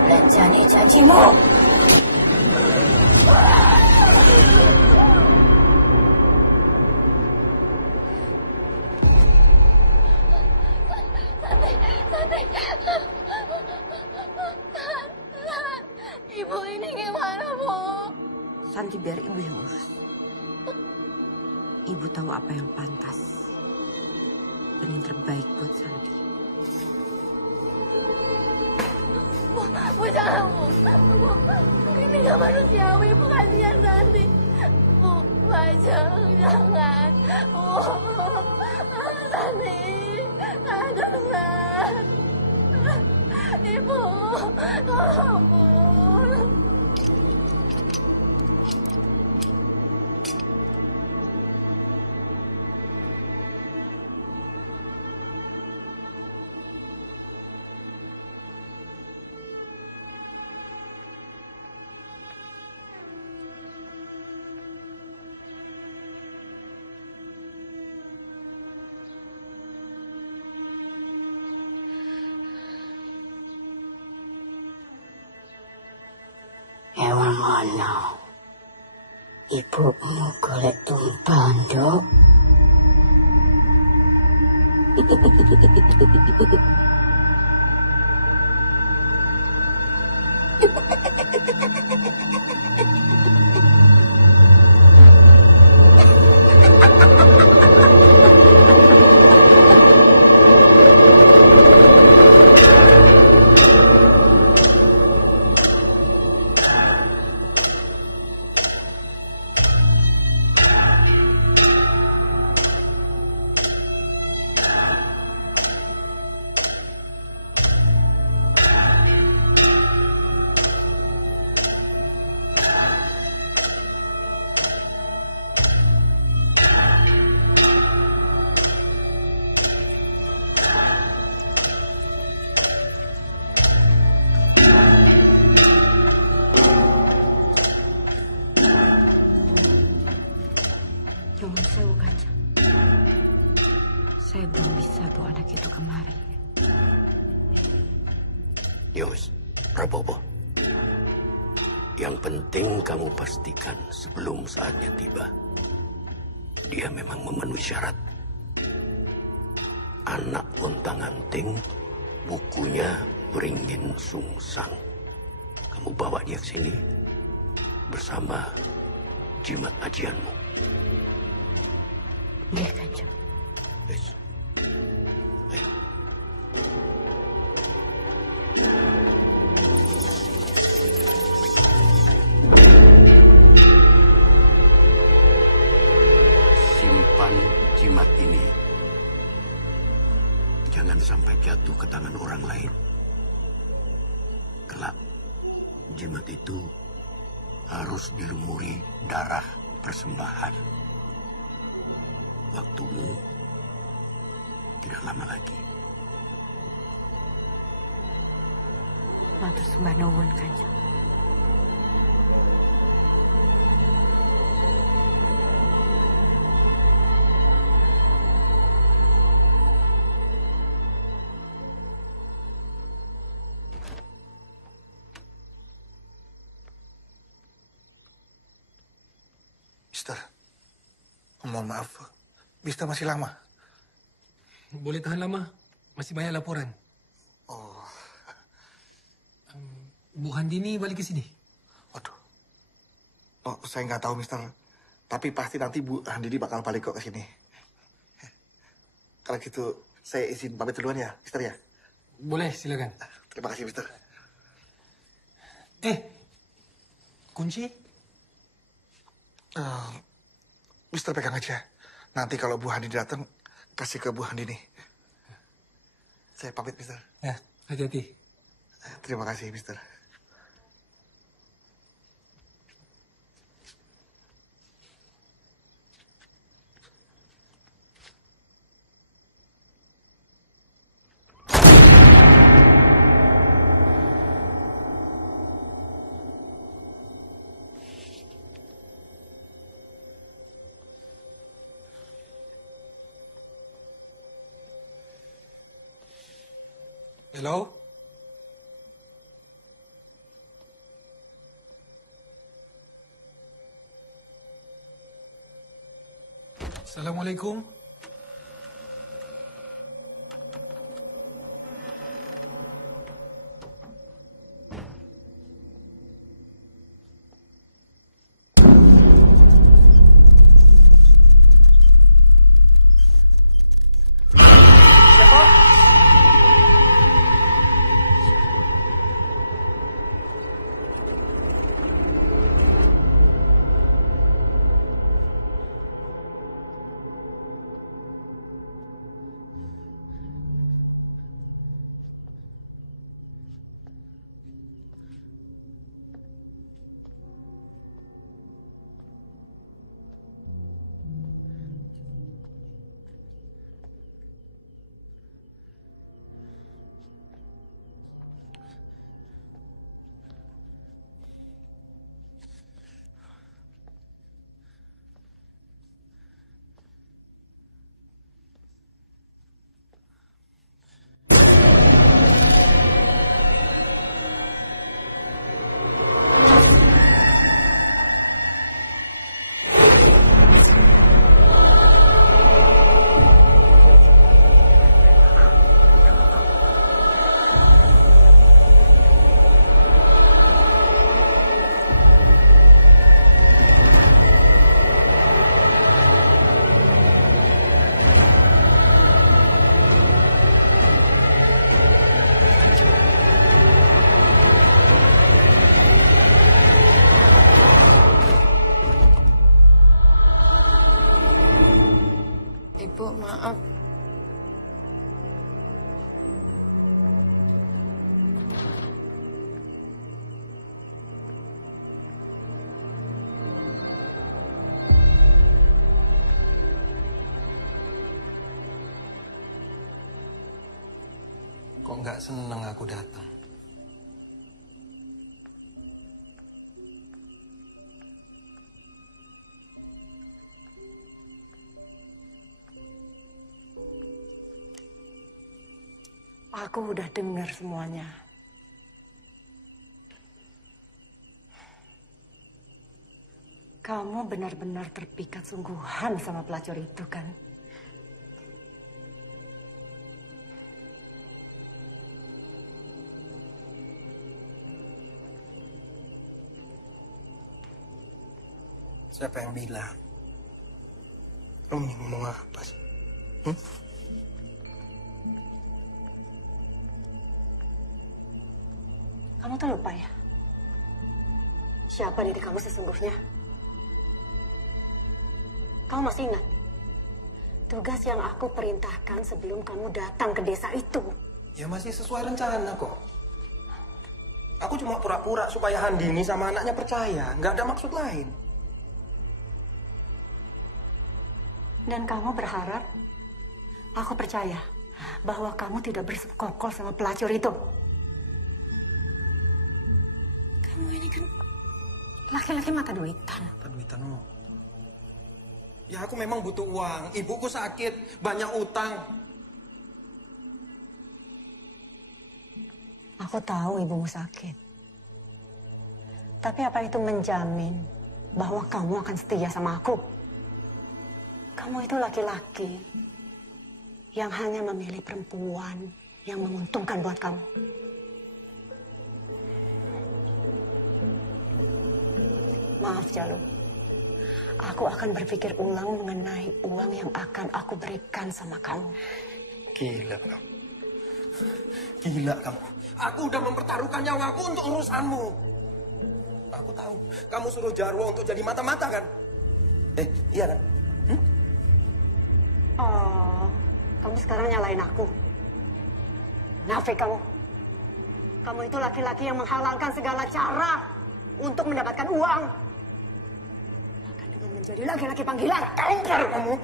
Belanjani janjimu. Ibu ini gimana, Bu? Santi biar ibu yang urus. Ibu tahu apa yang pantas dan yang terbaik buat Santi. Bu jangan, Bu. Ini gak manusiawi, Bu. Kasihan Santi. Bu, jangan. Bu, Santi. Jangan. Ibu, tolong, Bu. Ewan mana? Ibumu golek tumpal, Nduk. Yos, Prabowo. Yang penting kamu pastikan sebelum saatnya tiba, dia memang memenuhi syarat. Anak Bontang-Anting, bukunya Beringin Sungsang. Kamu bawa dia ke sini bersama jimat ajianmu. Iya, Kanjeng. Yes. Simpan jimat ini. Jangan sampai jatuh ke tangan orang lain. Kelak, jimat itu harus dilumuri darah persembahan. Waktumu tidak lama lagi. Matur sembah nuwun, Kanjeng. Mister, mohon maaf. Mister masih lama. Boleh tahan lama. Masih banyak laporan. Oh. Bu Handini balik ke sini. Oh, saya nggak tahu, Mister. Tapi pasti nanti Bu Handini bakal balik kok ke sini. Kalau gitu, saya izin pamit duluan ya, Mister ya. Boleh, silakan. Terima kasih, Mister. Kunci? Mister pegang aja. Nanti kalau Bu Handini datang, kasih ke Bu Handini. Saya pamit, Mister. Ya, hati-hati. Terima kasih, Mister. Hello? Assalamualaikum. Ibu, maaf. Kok nggak seneng aku datang? Aku udah dengar semuanya. Kamu benar-benar terpikat sungguhan sama pelacur itu, kan? Siapa yang bilang? Kamu ngomong apa sih? Kamu tuh lupa ya? Siapa diri kamu sesungguhnya? Kamu masih ingat? Tugas yang aku perintahkan sebelum kamu datang ke desa itu. Ya masih sesuai rencana kok. Aku cuma pura-pura supaya Handini sama anaknya percaya. Nggak ada maksud lain. Dan kamu berharap aku percaya bahwa kamu tidak bersekongkol sama pelacur itu. Kamu ini kan laki-laki mata duitan. Mata duitan, oh. Ya aku memang butuh uang. Ibuku sakit, banyak utang. Aku tahu ibumu sakit. Tapi apa itu menjamin bahwa kamu akan setia sama aku? Kamu itu laki-laki yang hanya memilih perempuan yang menguntungkan buat kamu. Maaf, Jalu. Aku akan berpikir ulang mengenai uang yang akan aku berikan sama kamu. Gila kamu. Gila kamu. Aku udah mempertaruhkan nyawaku untuk urusanmu. Aku tahu. Kamu suruh Jarwo untuk jadi mata-mata kan? Iya kan? Oh, kamu sekarang nyalain aku. Nafik kamu. Kamu itu laki-laki yang menghalalkan segala cara untuk mendapatkan uang. Bahkan dengan menjadi laki-laki panggilan. Tampar kamu.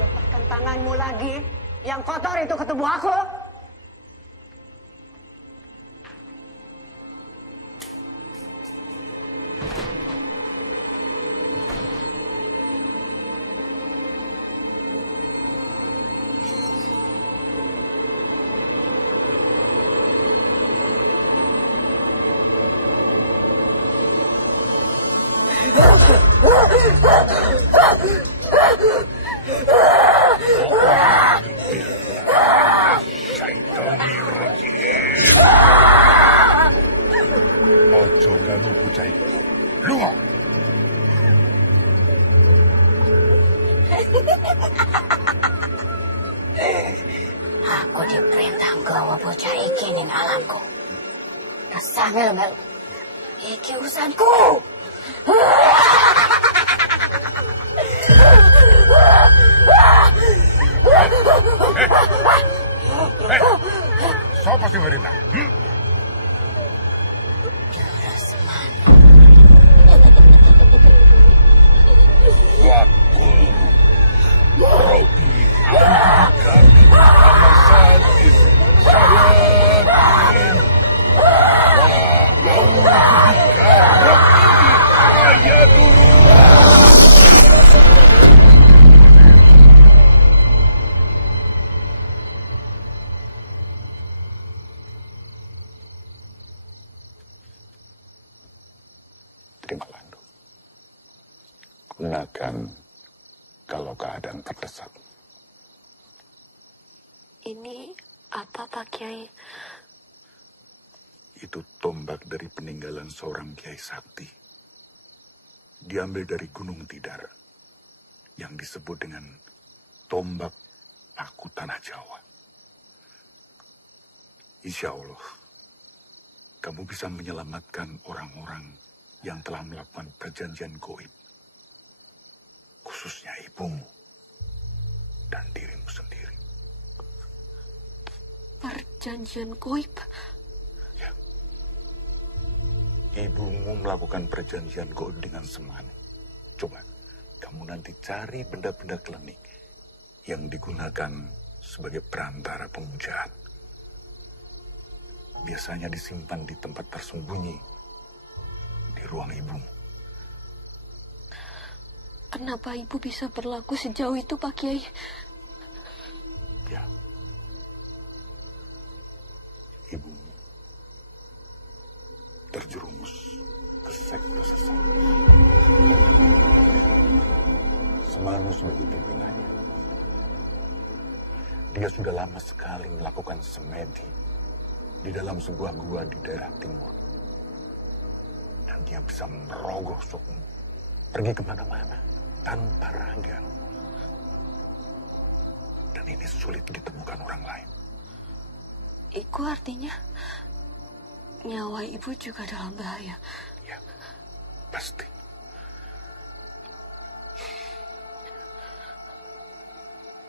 Lepaskan tanganmu lagi. Yang kotor itu ke tubuh aku. Ojo ganggu bocah iki. Lunga. Aku diperintah nggawa bocah iki ning alamku. Resah mel-mel. Iki urusanku. Sopo sing merintah? Wakul Robi Audika Kama Satis Sayatin Wa Audika Robi Ayaduru. Terima Landu. Gunakan kalau keadaan terdesak. Ini apa, Pak Kiai? Itu tombak dari peninggalan seorang Kiai Sakti. Diambil dari Gunung Tidar. Yang disebut dengan tombak Paku Tanah Jawa. Insya Allah, kamu bisa menyelamatkan orang-orang yang telah melakukan perjanjian goib. Khususnya ibumu dan dirimu sendiri. Perjanjian goib? Ya. Ibumu melakukan perjanjian goib dengan Semanu. Coba, kamu nanti cari benda-benda klinik yang digunakan sebagai perantara pemujaan. Biasanya disimpan di tempat tersembunyi di ruang ibumu. Kenapa ibu bisa berlaku sejauh itu, Pak Kiai? Ya. Ibu terjerumus ke sekte sesat. Semanu sebagai pimpinannya. Dia sudah lama sekali melakukan semedi di dalam sebuah gua di daerah timur. Dan dia bisa merogoh sukmu, pergi kemana-mana tanpa raga. Dan ini sulit ditemukan orang lain. Itu artinya nyawa ibu juga dalam bahaya. Ya, pasti.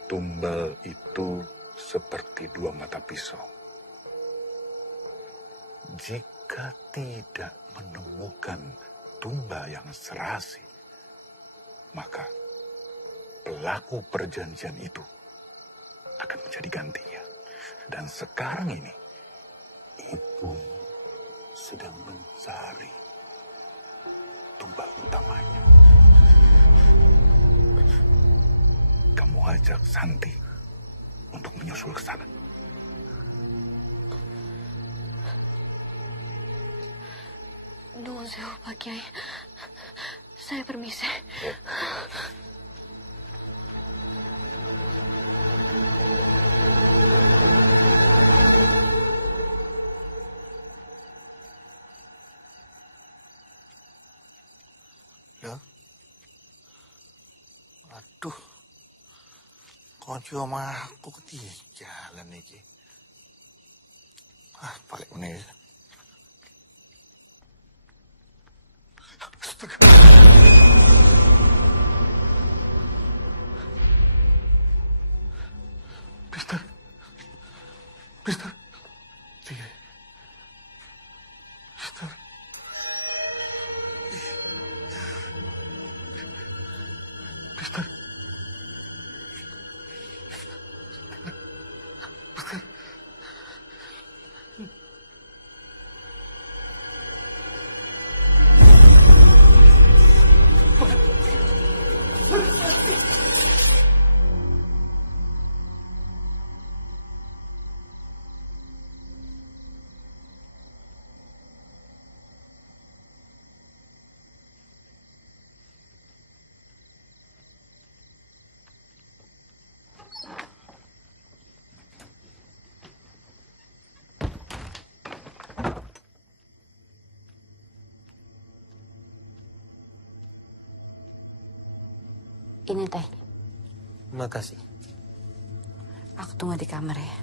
Tumbal itu seperti dua mata pisau. Jika tidak menemukan tumbal yang serasi, maka pelaku perjanjian itu akan menjadi gantinya. Dan sekarang ini, ibu sedang mencari tumbal utamanya. Kamu ajak Santi untuk menyusul ke sana. Nuwun sewu, Pak Kiai. Saya permisi. Ya. Aduh. Konco mah aku ketinggalan iki. Balik meneh. Mister. Mister. Iya. Mister. Mister. Ini teh. Makasih. Aku tunggu di kamar ya.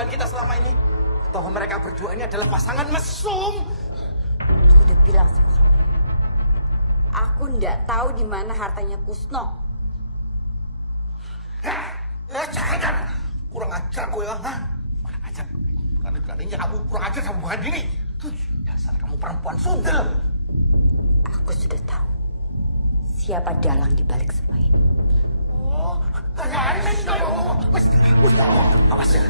dugaan kita selama ini. Toh mereka berdua ini adalah pasangan mesum. Aku udah bilang sama kamu. Aku nggak tahu di mana hartanya Kusno. Jangan. Kurang ajar kau ya. Kurang ajar. Berani-beraninya kamu kurang ajar sama Bu Andini. Dasar kamu perempuan sundel. Aku sudah tahu siapa dalang di balik semua ini. Aneh kau. Awas ya.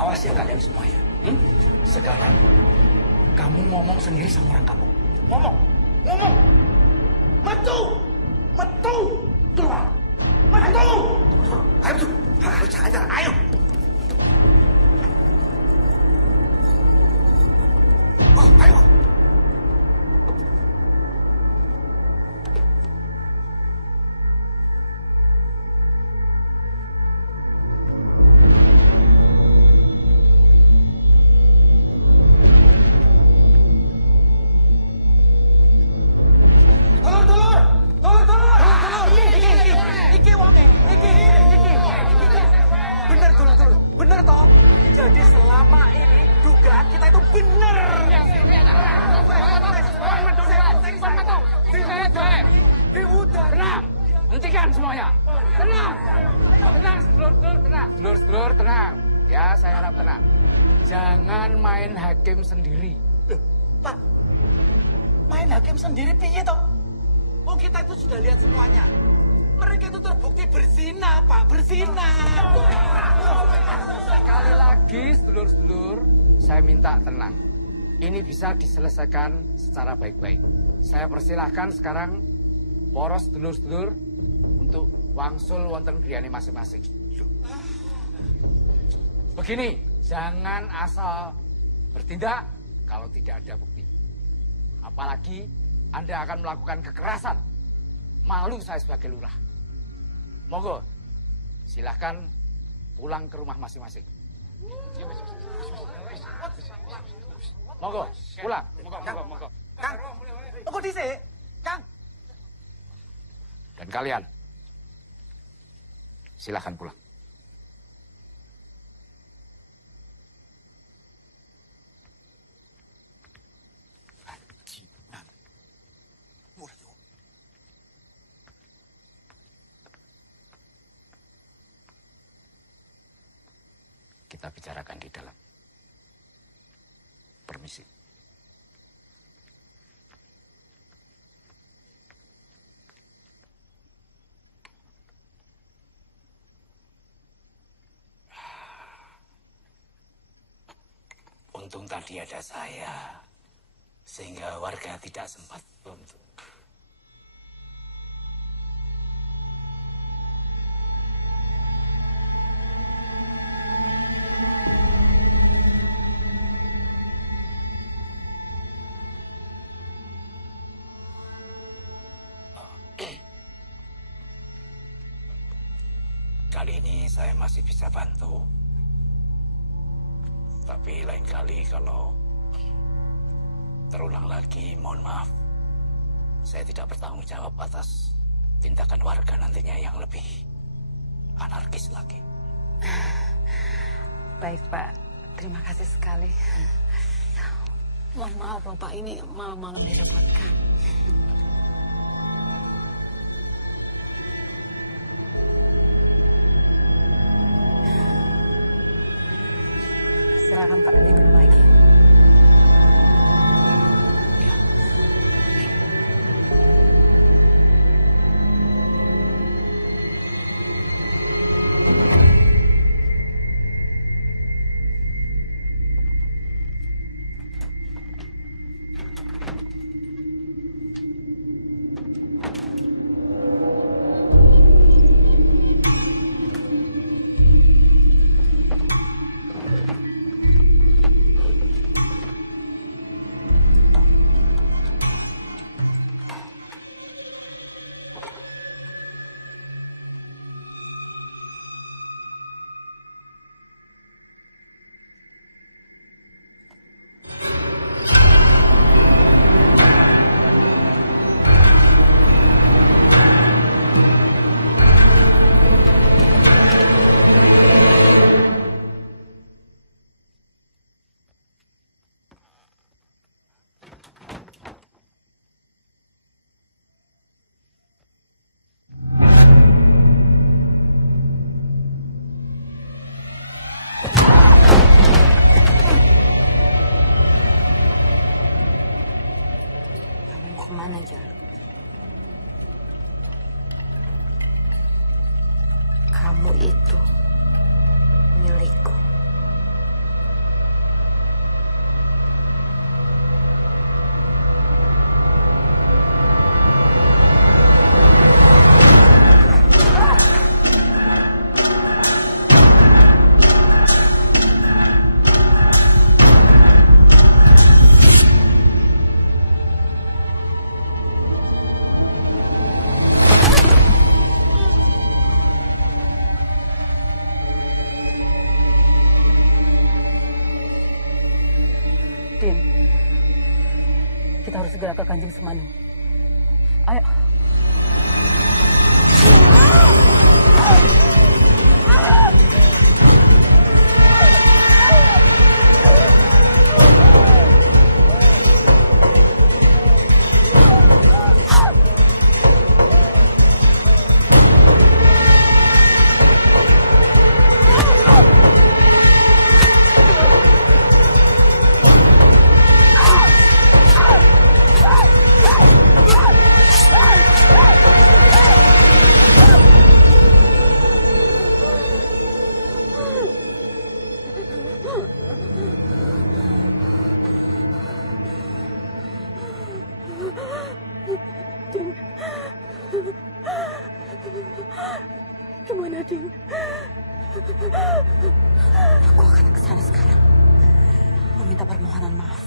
Awas ya kalian semua ya. Sekarang kamu ngomong sendiri sama orang kamu. Ngomong. Metu. Keluar. Metu. Ayo tuh. Jangan. Ayo. Ayo. Iki wonge, iki. Bener toh. Jadi selama ini dugaan kita itu bener. Tenang, hentikan semuanya. Tenang, sedulur, tenang. Ya, saya harap tenang. Jangan main hakim sendiri. Pak, main hakim sendiri piye toh? Oh, kita itu sudah lihat semuanya. Mereka itu terbukti berzina, Pak, berzina. Sekali lagi, sedulur-sedulur, saya minta tenang. Ini bisa diselesaikan secara baik-baik. Saya persilahkan sekarang poros sedulur-sedulur untuk wangsul wonten griyane masing-masing. Begini, jangan asal bertindak kalau tidak ada bukti. Apalagi Anda akan melakukan kekerasan. Malu saya sebagai lurah. Monggo, silahkan pulang ke rumah masing-masing. Monggo, pulang. Monggo. Kang, tunggu dhisik. Kang. Dan kalian, silahkan pulang. Kita bicarakan di dalam. Permisi. Untung tadi ada saya, sehingga warga tidak sempat untuk. Kali ini saya masih bisa bantu. Tapi lain kali kalau terulang lagi, mohon maaf. Saya tidak bertanggung jawab atas tindakan warga nantinya yang lebih anarkis lagi. Baik, Pak. Terima kasih sekali. Mohon maaf, Bapak, ini malam-malam direpotkan. Silakan Pak, diminum lagi. Bagaimana, Jalu? Kamu itu milikku. Din, kita harus segera ke Kanjeng Semanu. Ayo. Gimana, Din? Aku akan ke sana sekarang. Meminta permohonan maaf.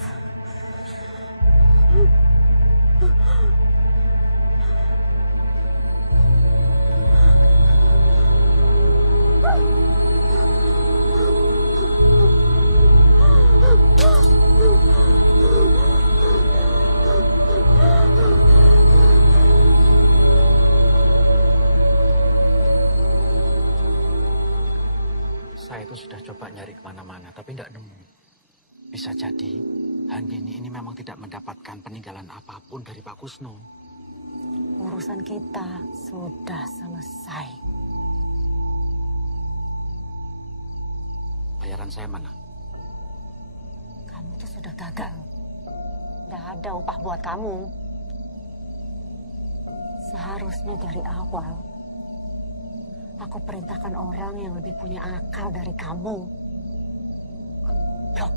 Saya itu sudah coba nyari kemana-mana, tapi tidak nemu. Bisa jadi, Handini ini memang tidak mendapatkan peninggalan apapun dari Pak Kusno. Urusan kita sudah selesai. Bayaran saya mana? Kamu tuh sudah gagal. Tidak ada upah buat kamu. Seharusnya dari awal, aku perintahkan orang yang lebih punya akal dari kamu. Goblok.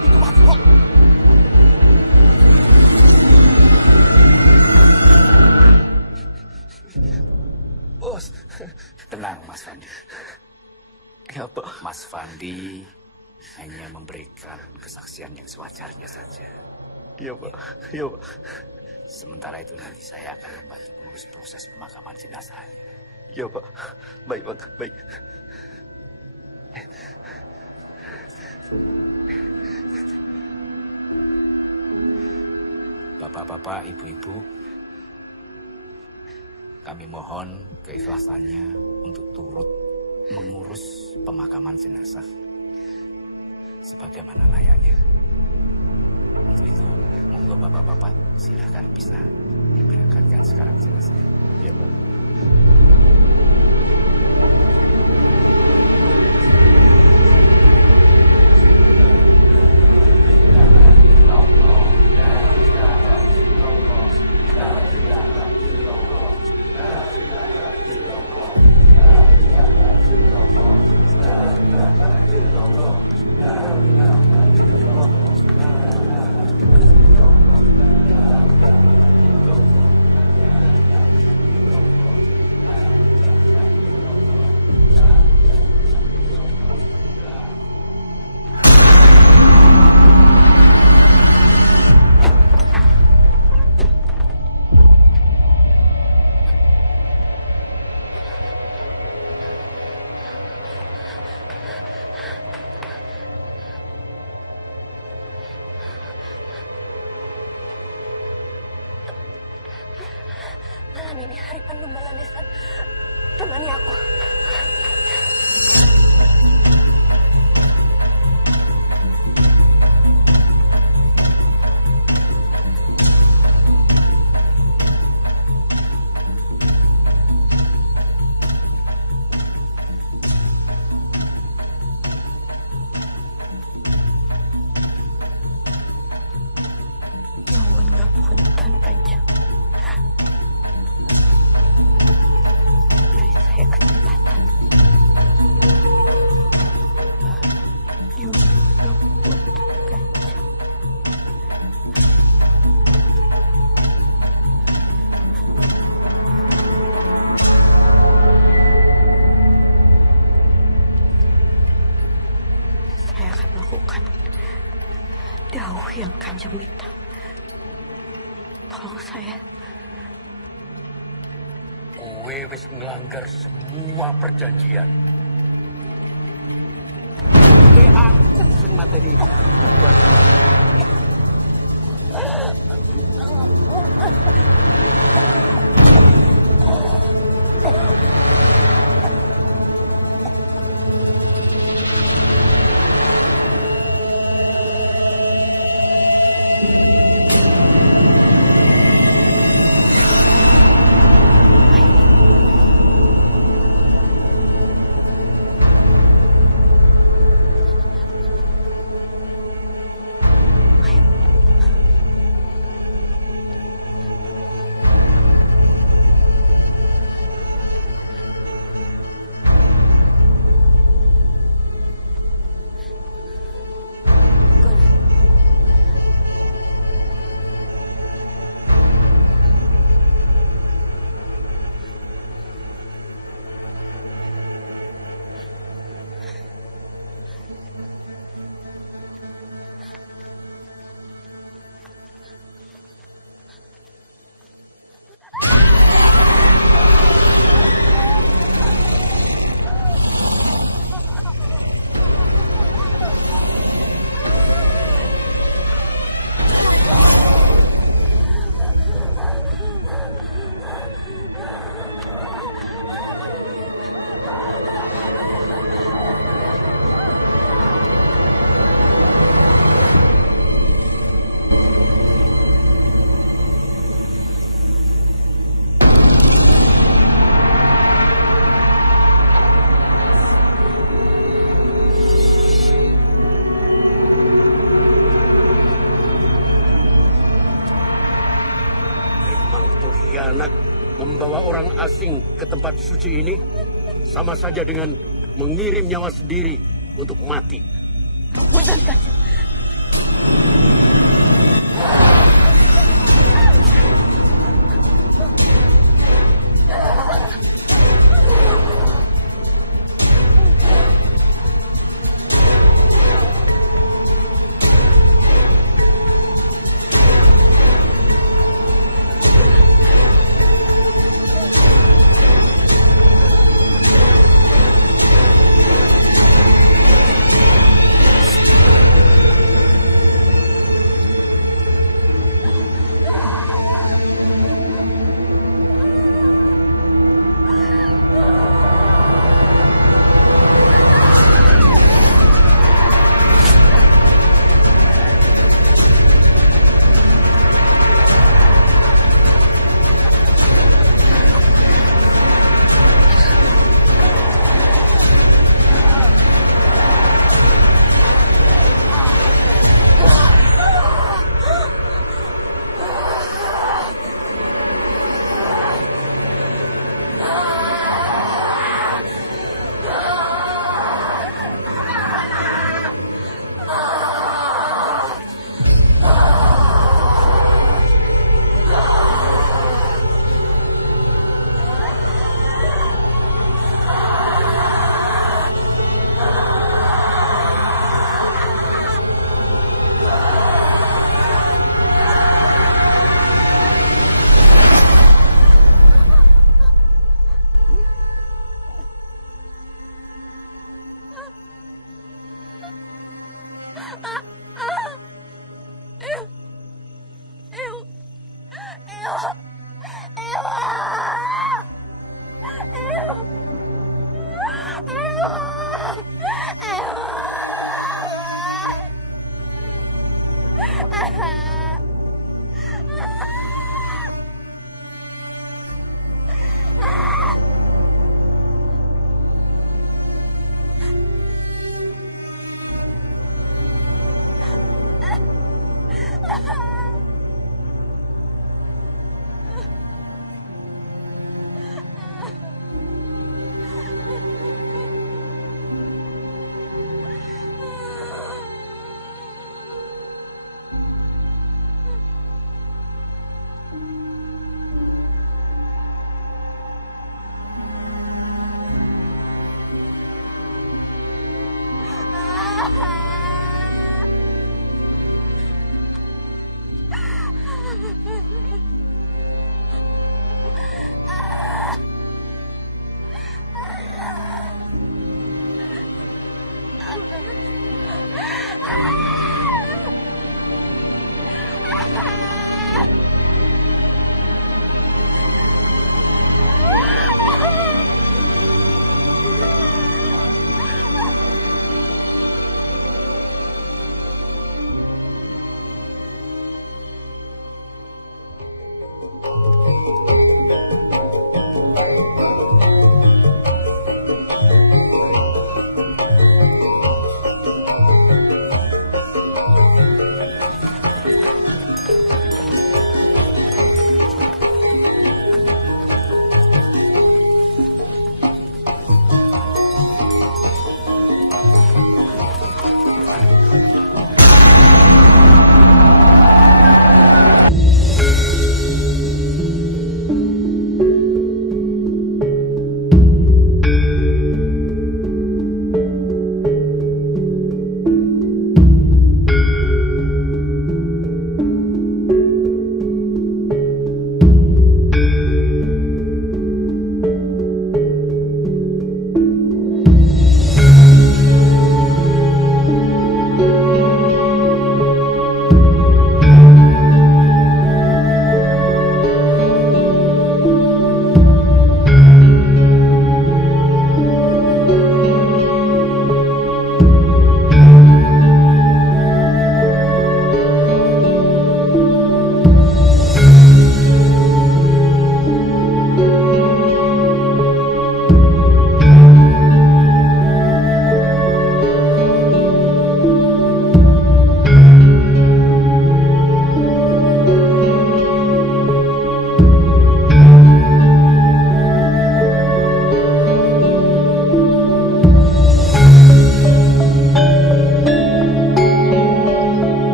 Itu mati kok. Bos. Tenang, Mas Fandi. Ya, Pak. Mas Fandi hanya memberikan kesaksian yang sewajarnya saja. Iya, Pak. Iya, Pak. Sementara itu nanti saya akan membantu mengurus proses pemakaman jenazahnya. Iya, Pak. Baik, Pak. Baik. Bapak-bapak, ibu-ibu, kami mohon keikhlasannya untuk turut mengurus pemakaman jenazah sebagaimana layaknya. Untuk itu, monggo bapak-bapak silahkan bisa berangkatkan sekarang jenazah. Iya, Pak. Malam ini hari penuh balasan. Temani aku. Dawuh yang Kanjeng minta. Tolong saya. Kowe wis ngelanggar semua perjanjian. Aku sing materi. Anak membawa orang asing ke tempat suci ini sama saja dengan mengirim nyawa sendiri untuk mati. Punten, Kanjeng.